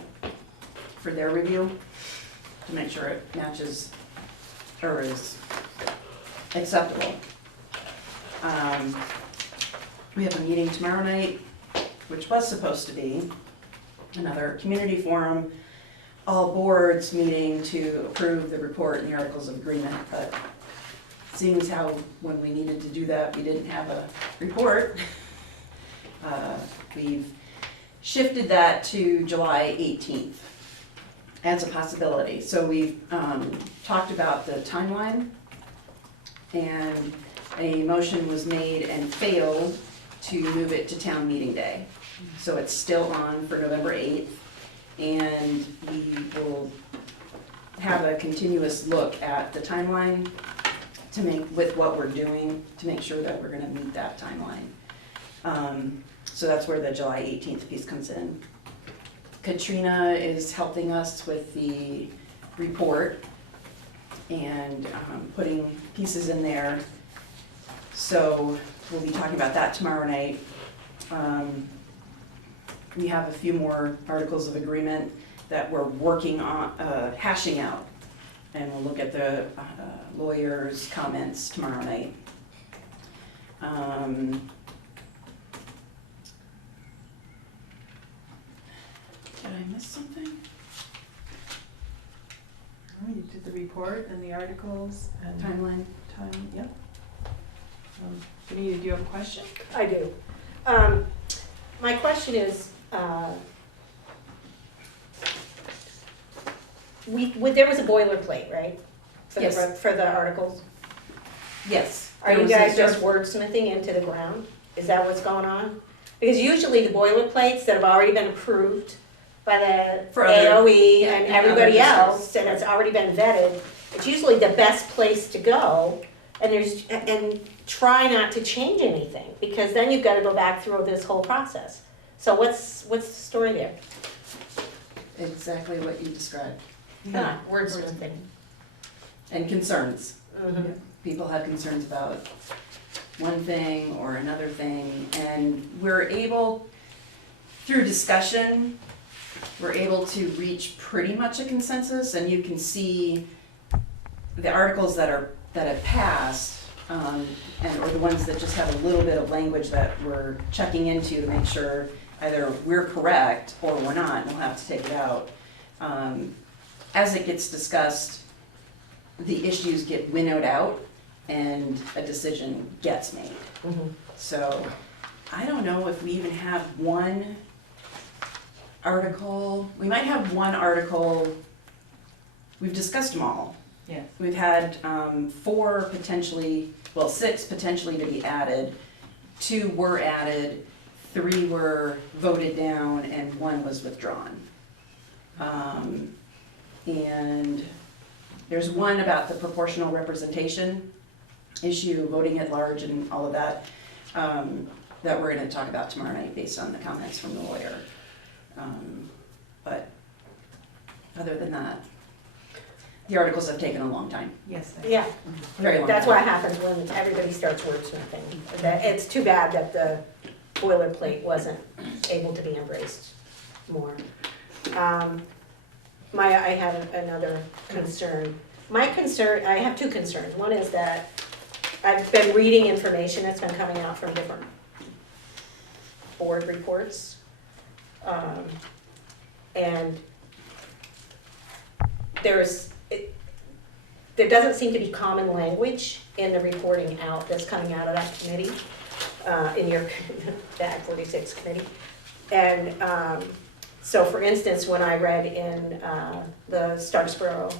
for their review to make sure it matches or is acceptable. We have a meeting tomorrow night, which was supposed to be another community forum, all boards meeting to approve the report and the articles of agreement, but seeing as how when we needed to do that, we didn't have a report, we've shifted that to July 18th as a possibility. So we've talked about the timeline, and a motion was made and failed to move it to town meeting day. So it's still on for November 8th, and we will have a continuous look at the timeline to make, with what we're doing, to make sure that we're gonna meet that timeline. So that's where the July 18th piece comes in. Katrina is helping us with the report and putting pieces in there. So we'll be talking about that tomorrow night. We have a few more articles of agreement that we're working on, hashing out. And we'll look at the lawyer's comments tomorrow night. Did I miss something? Oh, you did the report and the articles and Timeline? Yep. Benita, do you have a question? I do. My question is, there was a boilerplate, right? Yes. For the articles? Yes. Are you guys just wordsmithing into the ground? Is that what's going on? Because usually the boilerplates that have already been approved by the For other- AOE yeah, and and everybody other else, districts. and it's already been vetted, it's usually the best place to go. And try not to change anything, because then you've got to go back through this whole process. So what's the story there? Exactly what you described. Wordsmithing. And concerns. Mhm. People have concerns about one thing or another thing, and we're able, through discussion, we're able to reach pretty much a consensus, and you can see the articles that have passed, or the ones that just have a little bit of language that we're checking into to make sure either we're correct or we're not, and we'll have to take it out. As it gets discussed the issues get winnowed out and a decision gets made. Mhm. So I don't know if we even have one article, we might have one article, we've discussed them all. Yes. We've had 4 potentially, well, 6 potentially to be added. 2 were added, 3 were voted down, and 1 was withdrawn. And there's one about the proportional representation issue, voting at large and all of that, that we're gonna talk about tomorrow night based on the comments from the lawyer. But other than that, the articles have taken a long time, Yes. Yeah, very long that's time. what happens when everybody starts wordsmithing. It's too bad that the boilerplate wasn't able to be embraced more. I have another concern. My concern, I have 2 concerns. One is that I've been reading information that's been coming out from different board reports. And there doesn't seem to be common language in the reporting out that's coming out of that committee, in your, the Act 46 committee. And so for instance, when I read in the Starksboro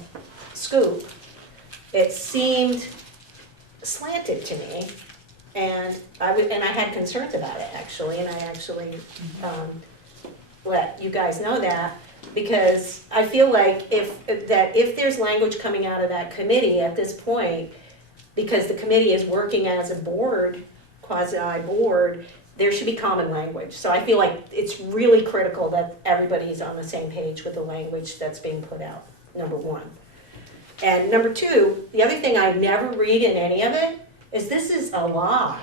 Scoop, it seemed slanted to me, and I had concerns about it actually, and I actually let you guys know that, because I feel like if there's language coming out of that committee at this point, because the committee is working as a board, quasi-board, there should be common language. So I feel like it's really critical that everybody's on the same page with the language that's being put out, number 1. And number 2, the other thing I never read in any of it is this is a law.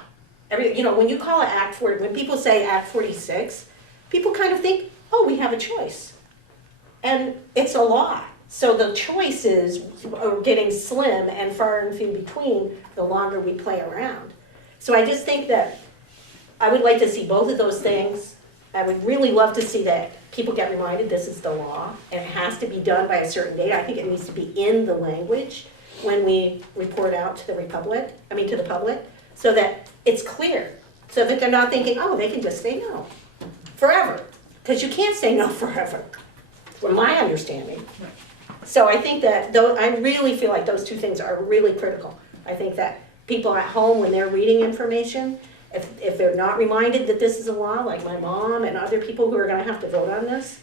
When you call it Act 40, when people say Act 46, people kind of think, oh, we have a choice. And it's a law. So the choices are getting slim and far and few between the longer we play around. So I just think that I would like to see both of those things. I would really love to see that people get reminded this is the law and it has to be done by a certain date. I think it needs to be in the language when we report out to the public, so that it's clear. So that they're not thinking, oh, they can just say no forever. Because you can't say no forever, from my understanding. So I think that, I really feel like those 2 things are really critical. I think that people at home, when they're reading information, if they're not reminded that this is a law, like my mom and other people who are gonna have to vote on this,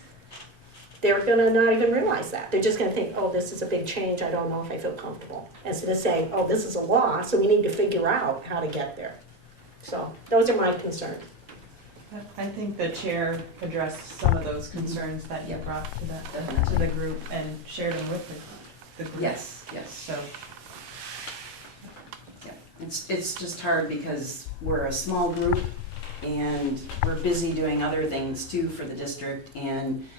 they're gonna not even realize that. They're just gonna think, oh, this is a big change, I don't know if I feel comfortable. Instead of saying, oh, this is a law, so we need to figure out how to get there. So those are my concerns. I think the chair addressed some of those concerns that you brought to the group and shared them with the group. Yes. So, Yeah, it's just hard because we're a small group and we're busy doing other things too for the district, and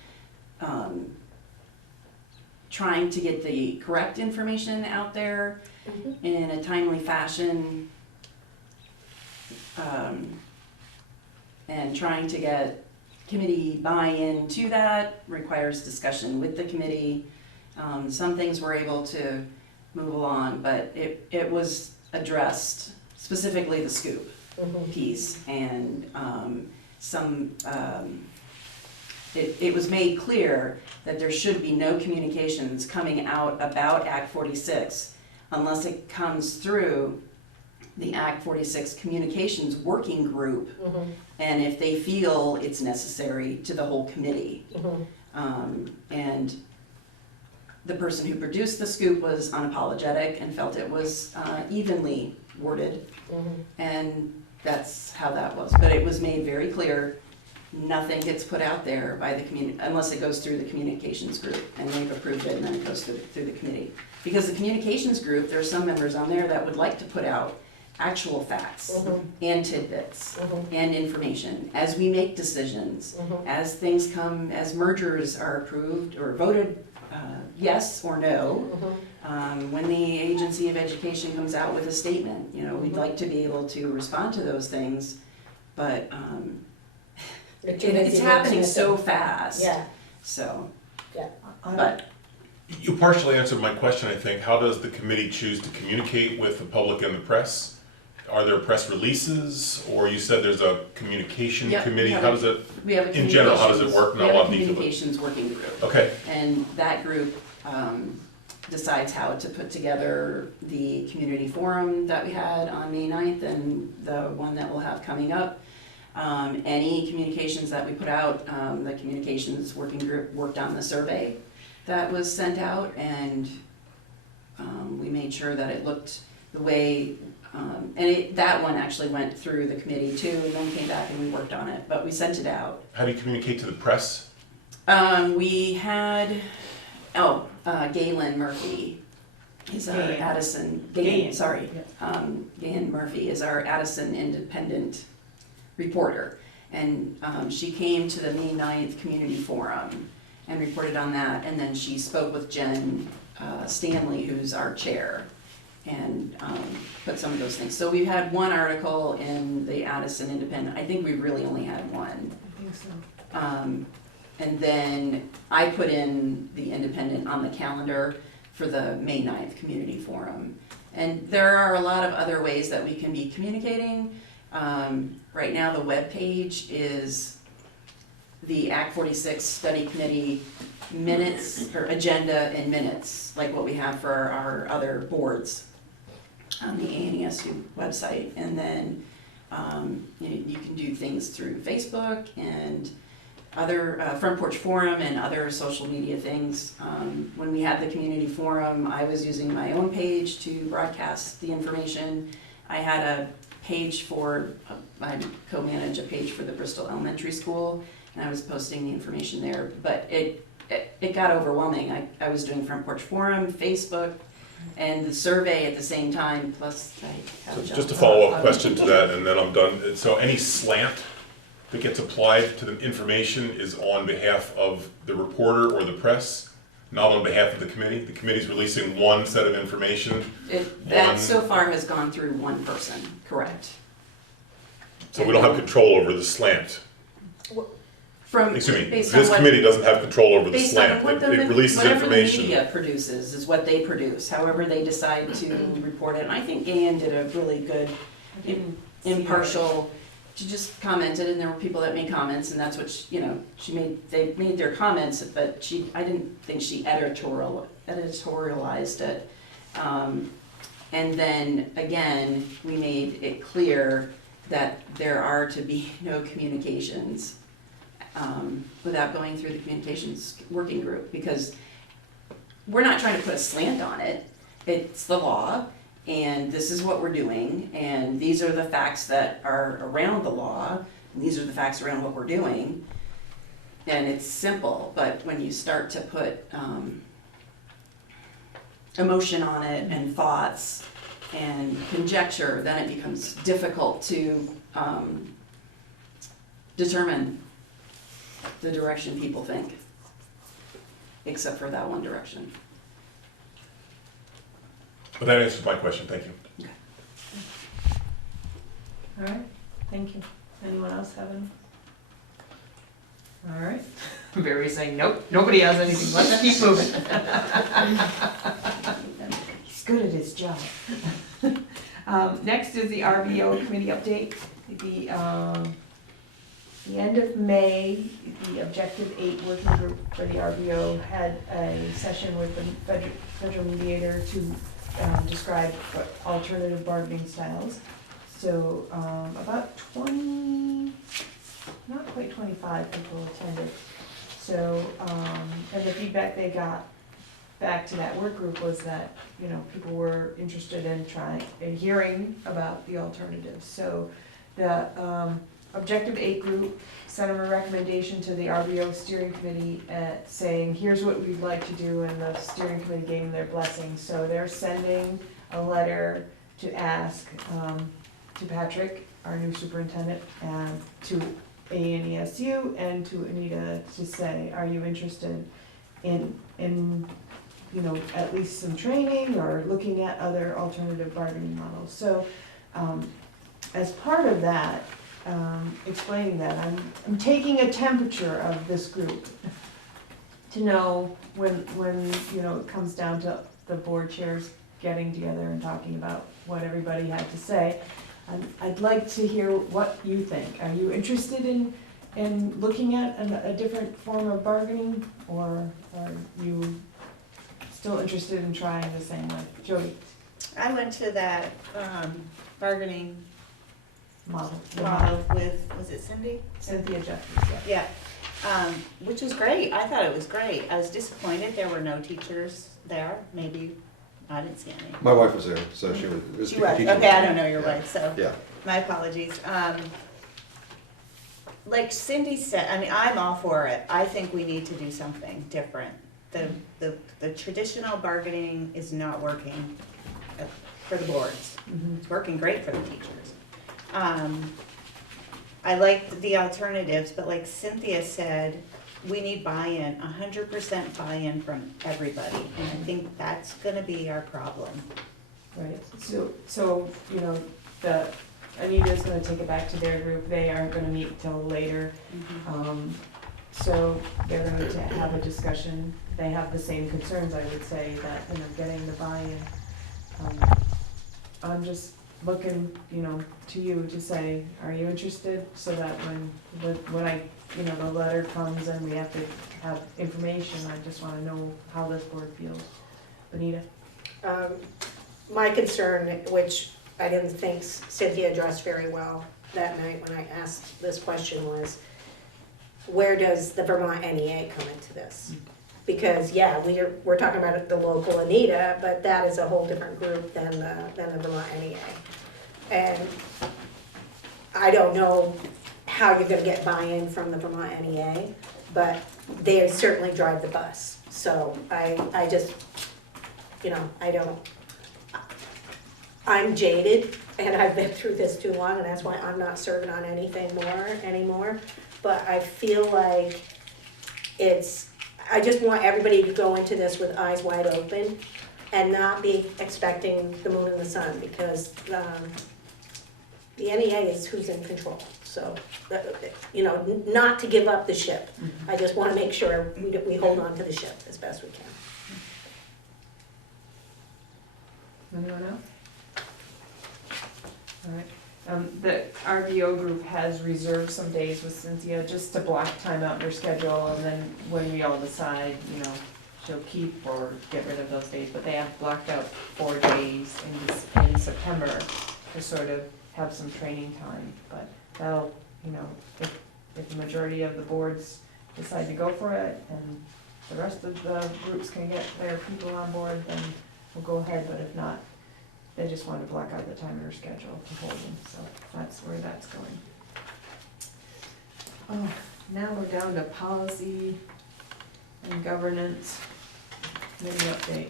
trying to get the correct information out there in a timely fashion, and trying to get committee buy-in to that requires discussion with the committee. Some things we're able to move along, but it was addressed, specifically the scoop piece, and it was made clear that there should be no communications coming out about Act 46 unless it comes through the Act 46 Communications Working Group, and if they feel it's necessary, to the whole committee. And the person who produced the scoop was unapologetic and felt it was evenly worded, and that's how that was. But it was made very clear, nothing gets put out there by the community unless it goes through the communications group, and they've approved it, and then it goes through the committee. Because the communications group, there are some members on there that would like to put out actual facts and tidbits and information as we make decisions, as things come, as mergers are approved or voted yes or no, when the Agency of Education comes out with a statement, we'd like to be able to respond to those things, but it's happening so fast. Yeah. So, I but You partially answered my question, I think. How does the committee choose to communicate with the public and the press? Are there press releases, or you said there's a communication Yep, we committee? have How a- does it, We have a in general, how does it work? we Not a have lot a of detail, but- communications working group. Okay, And that group decides how to put together the community forum that we had on May 9th and the one that we'll have coming up. Any communications that we put out, the communications working group worked on the survey that was sent out, and we made sure that it looked the way, that one actually went through the committee too, and then came back and we worked on it, but we sent it out. how do you communicate to the press? We had, Galen Murphy is our Gayan. Addison, Gayan. sorry. Gayan Murphy is our Addison independent reporter. And she came to the May 9th Community Forum and reported on that. And then she spoke with Jen Stanley, who's our chair, and put some of those things. So we had one article in the Addison Independent. I think we really only had one. I think so. And then I put in the Independent on the calendar for the May 9th Community Forum. And there are a lot of other ways that we can be communicating. Right now, the webpage is the Act 46 Study Committee minutes, or agenda and minutes, like what we have for our other boards on the ANESU website. And then you can do things through Facebook and other Front Porch Forum and other social media things. When we had the community forum, I was using my own page to broadcast the information. I had a page for, I co-manage a page for the Bristol Elementary School, and I was posting the information there, but it got overwhelming. I was doing Front Porch Forum, Facebook, and the survey at the same time, plus I So have just a jobs. follow-up question to that, and then I'm done. So any slant that gets applied to the information is on behalf of the reporter or the press, not on behalf of the committee? The committee's releasing one set of information, That one- so far has gone through one person, correct. so we don't have control over the slant. From, Excuse me, based on this what, committee doesn't have control over the based on slant. what It releases whatever the information. media produces is what they produce, however they decide to report it. And I think Gayan did a really good, I didn't see that. impartial, she just commented, and there were people that made comments, and that's what, they made their comments, but I didn't think she editorialized it. And then, again, we made it clear that there are to be no communications without going through the communications working group, because we're not trying to put a slant on it. It's the law, and this is what we're doing, and these are the facts that are around the law, and these are the facts around what we're doing. And it's simple, but when you start to put emotion on it and thoughts and conjecture, then it becomes difficult to determine the direction people think, except for that one direction. But that answers my question, thank you. All right, thank you. Anyone else have any? All right. Barry's saying, nope, nobody has anything, let's keep moving. He's good at his job. Next is the RVO committee update. The end of May, the Objective 8 working group for the RVO had a session with the federal mediator to describe alternative bargaining styles. So about 20, not quite 25 people attended. So, and the feedback they got back to that work group was that, people were interested in hearing about the alternatives. So the Objective 8 group sent a recommendation to the RVO steering committee saying, here's what we'd like to do, and the steering committee gave them their blessing. So they're sending a letter to ask to Patrick, our new superintendent, and to ANESU and to Anita to say, are you interested in at least some training or looking at other alternative bargaining models? So as part of that, explaining that, I'm taking a temperature of this group to know when, you know, it comes down to the board chairs getting together and talking about what everybody had to say. I'd like to hear what you think. Are you interested in looking at a different form of bargaining, or are you still interested in trying the same way? Jody? I went to that, bargaining Model. model with, was it Cindy? Cynthia Jeffries, yeah. Yeah, which was great. I thought it was great. I was disappointed there were no teachers there. Maybe, I didn't see any. My wife was there, so she was. it was She was, teaching. okay, I don't know your Yeah. wife, so. Yeah, My apologies. Like Cindy said, I mean, I'm all for it. I think we need to do something different. The traditional bargaining is not working for the boards. Mhm. It's working great for the teachers. I like the alternatives, but like Cynthia said, we need buy-in, 100% buy-in from everybody. And I think that's gonna be our problem. Right, so, you know, Anita's gonna take it back to their group, they aren't gonna meet till later. So they're gonna need to have a discussion, they have the same concerns, I would say, that, you know, getting the buy-in. I'm just looking, you know, to you to say, are you interested, so that when I, you know, the letter comes and we have to have information, I just wanna know how this board feels. Anita? My concern, which I didn't think Cynthia addressed very well that night when I asked this question, was where does the Vermont NEA come into this? Because, yeah, we're talking about the local Anita, but that is a whole different group than the Vermont NEA. And I don't know how you're gonna get buy-in from the Vermont NEA, but they certainly drive the bus. So I just, you know, I'm jaded, and I've been through this too long, and that's why I'm not serving on anything anymore. But I feel like I just want everybody to go into this with eyes wide open and not be expecting the moon and the sun, because the NEA is who's in control. So, you know, not to give up the ship. I just wanna make sure we hold on to the ship as best we can. Anyone else? All right, the RVO group has reserved some days with Cynthia just to block time out in her schedule, and then when we all decide, you know, she'll keep or get rid of those days, but they have blocked out 4 days in September to sort of have some training time, but that'll, you know, if the majority of the boards decide to go for it, and the rest of the groups can get their people on board, then we'll go ahead, but if not, they just wanted to block out the time in her schedule to hold them, so that's where that's going. Oh, now we're down to policy and governance, committee update.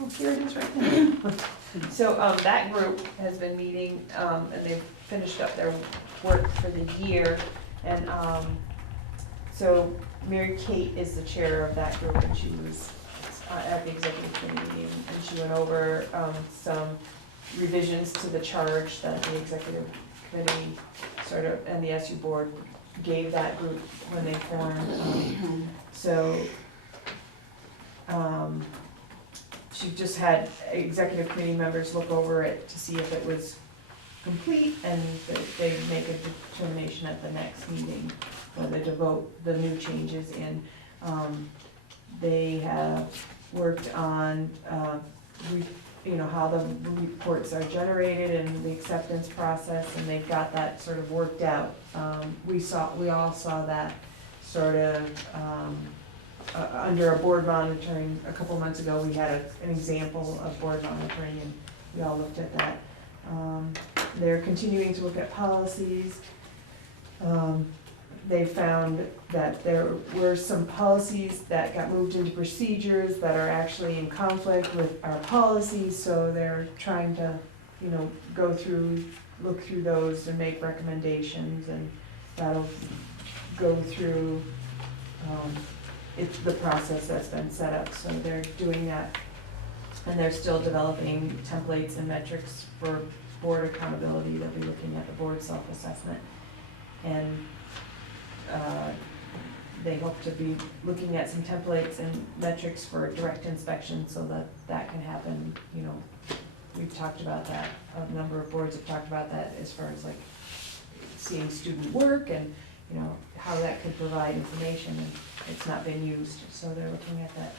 Oh, here it is right now. So, that group has been meeting, and they've finished up their work for the year, and, so Mary Kate is the chair of that group, and she was at the executive committee meeting, and she went over some revisions to the charge that the executive committee sort of, and the SU board gave that group when they formed. She just had executive committee members look over it to see if it was complete, and they make a determination at the next meeting whether to vote the new changes in. They have worked on, you know, how the reports are generated and the acceptance process, and they've got that sort of worked out. We all saw that sort of under a board monitoring a couple months ago. We had an example of board monitoring, and we all looked at that. They're continuing to look at policies. They found that there were some policies that got moved into procedures that are actually in conflict with our policies, so they're trying to, you know, look through those and make recommendations, and that'll go through the process that's been set up, so they're doing that. And they're still developing templates and metrics for board accountability. They'll be looking at the board self-assessment. And they hope to be looking at some templates and metrics for direct inspection so that that can happen, you know. We've talked about that, a number of boards have talked about that as far as like seeing student work and, you know, how that could provide information, and it's not been used, so they're looking at that.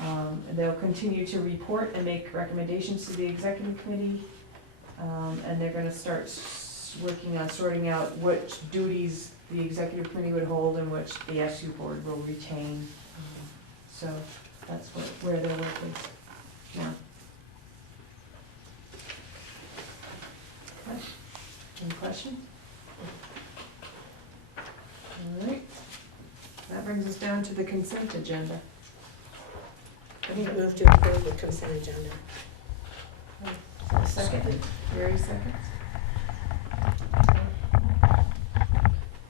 And they'll continue to report and make recommendations to the executive committee, and they're gonna start working on sorting out which duties the executive committee would hold and which the SU board will retain. So that's where their work is now. Okay. Any questions? All right, that brings us down to the consent agenda. Move to approve the consent agenda. Second, Gary seconds.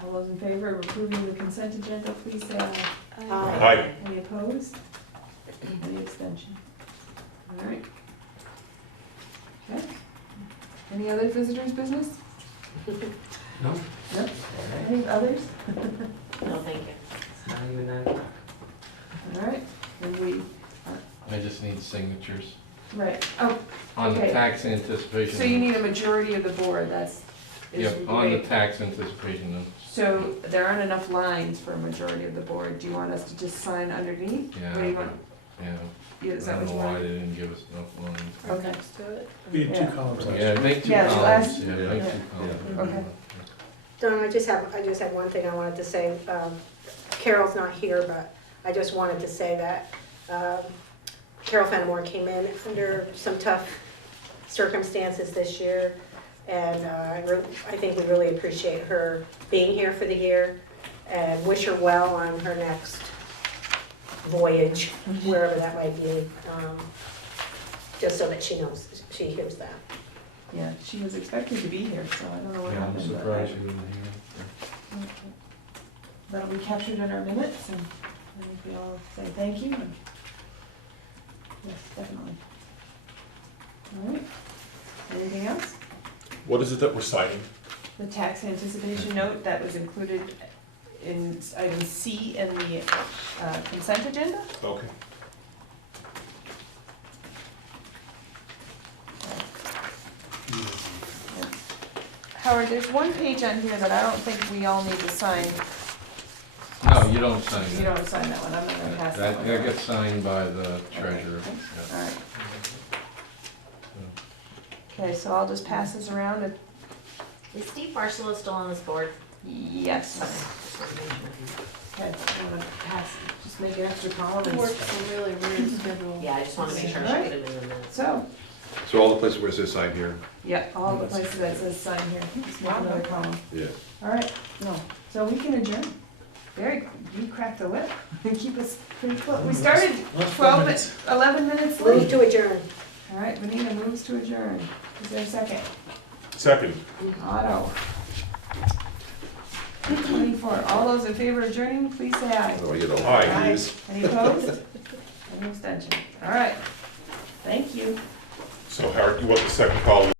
All those in favor of approving the consent agenda, please say aye. Aye. Any opposed? Any abstention? All right. Okay. Any other visitors' business? No. No? Any others? No, thank you. It's not even 9 o'clock. All right, then we, I just need signatures right, oh, on the Okay. tax anticipation. so you need a majority of the board, that's. is Yep, on the debate. tax anticipation note. So there aren't enough lines for a majority of the board, do you want us to just sign underneath? Yeah. What do you want? Yeah, Yeah, is I that don't what know you why want? they didn't give us enough lines. Okay, Next to it. We had Yeah. two columns last Yeah, year. make two Yeah, the columns, last- yeah, make yeah. two columns. okay. Don, I just have one thing I wanted to say. Carol's not here, but I just wanted to say that Carol Fenimore came in under some tough circumstances this year, and I think we really appreciate her being here for the year, and wish her well on her next voyage, wherever that might be, just so that she knows, she hears that. Yeah, she was expected to be here, so I don't know what Yeah, I'm happened. but surprised you wasn't here. That'll be captured in our minutes, and I think we all say thank you. And yes, definitely. All right, anything else? What is it that we're signing? The tax anticipation note that was included in item C in the consent agenda? Okay. Howard, there's one page on here that I don't think we all need to sign. No, you don't sign You that. don't sign that one, I'm not gonna pass that That one. that around. gets signed by the treasurer. All right. Okay, so I'll just pass this around. Is Steve Barcelo still on this board? Yes. Okay, I'm gonna pass, just make an extra column He and. works a really weird schedule. Yeah, I just wanna make sure I Alright. should put him in the minutes. So, So all the places where it says sign here? yeah, all the places that says sign here, just make another column. Yeah. All right, no, so we can adjourn. Very, you cracked the whip, keep us pretty close. We started Last 12, minutes. 11 minutes Move late. to adjourn. All right, Benita moves to adjourn. Is there a second? Second. Otto. 24, all those in favor of adjourning, please say aye. Oh, you know. Aye. Any opposed? Any abstention? All right, thank you. So Howard, you want the second column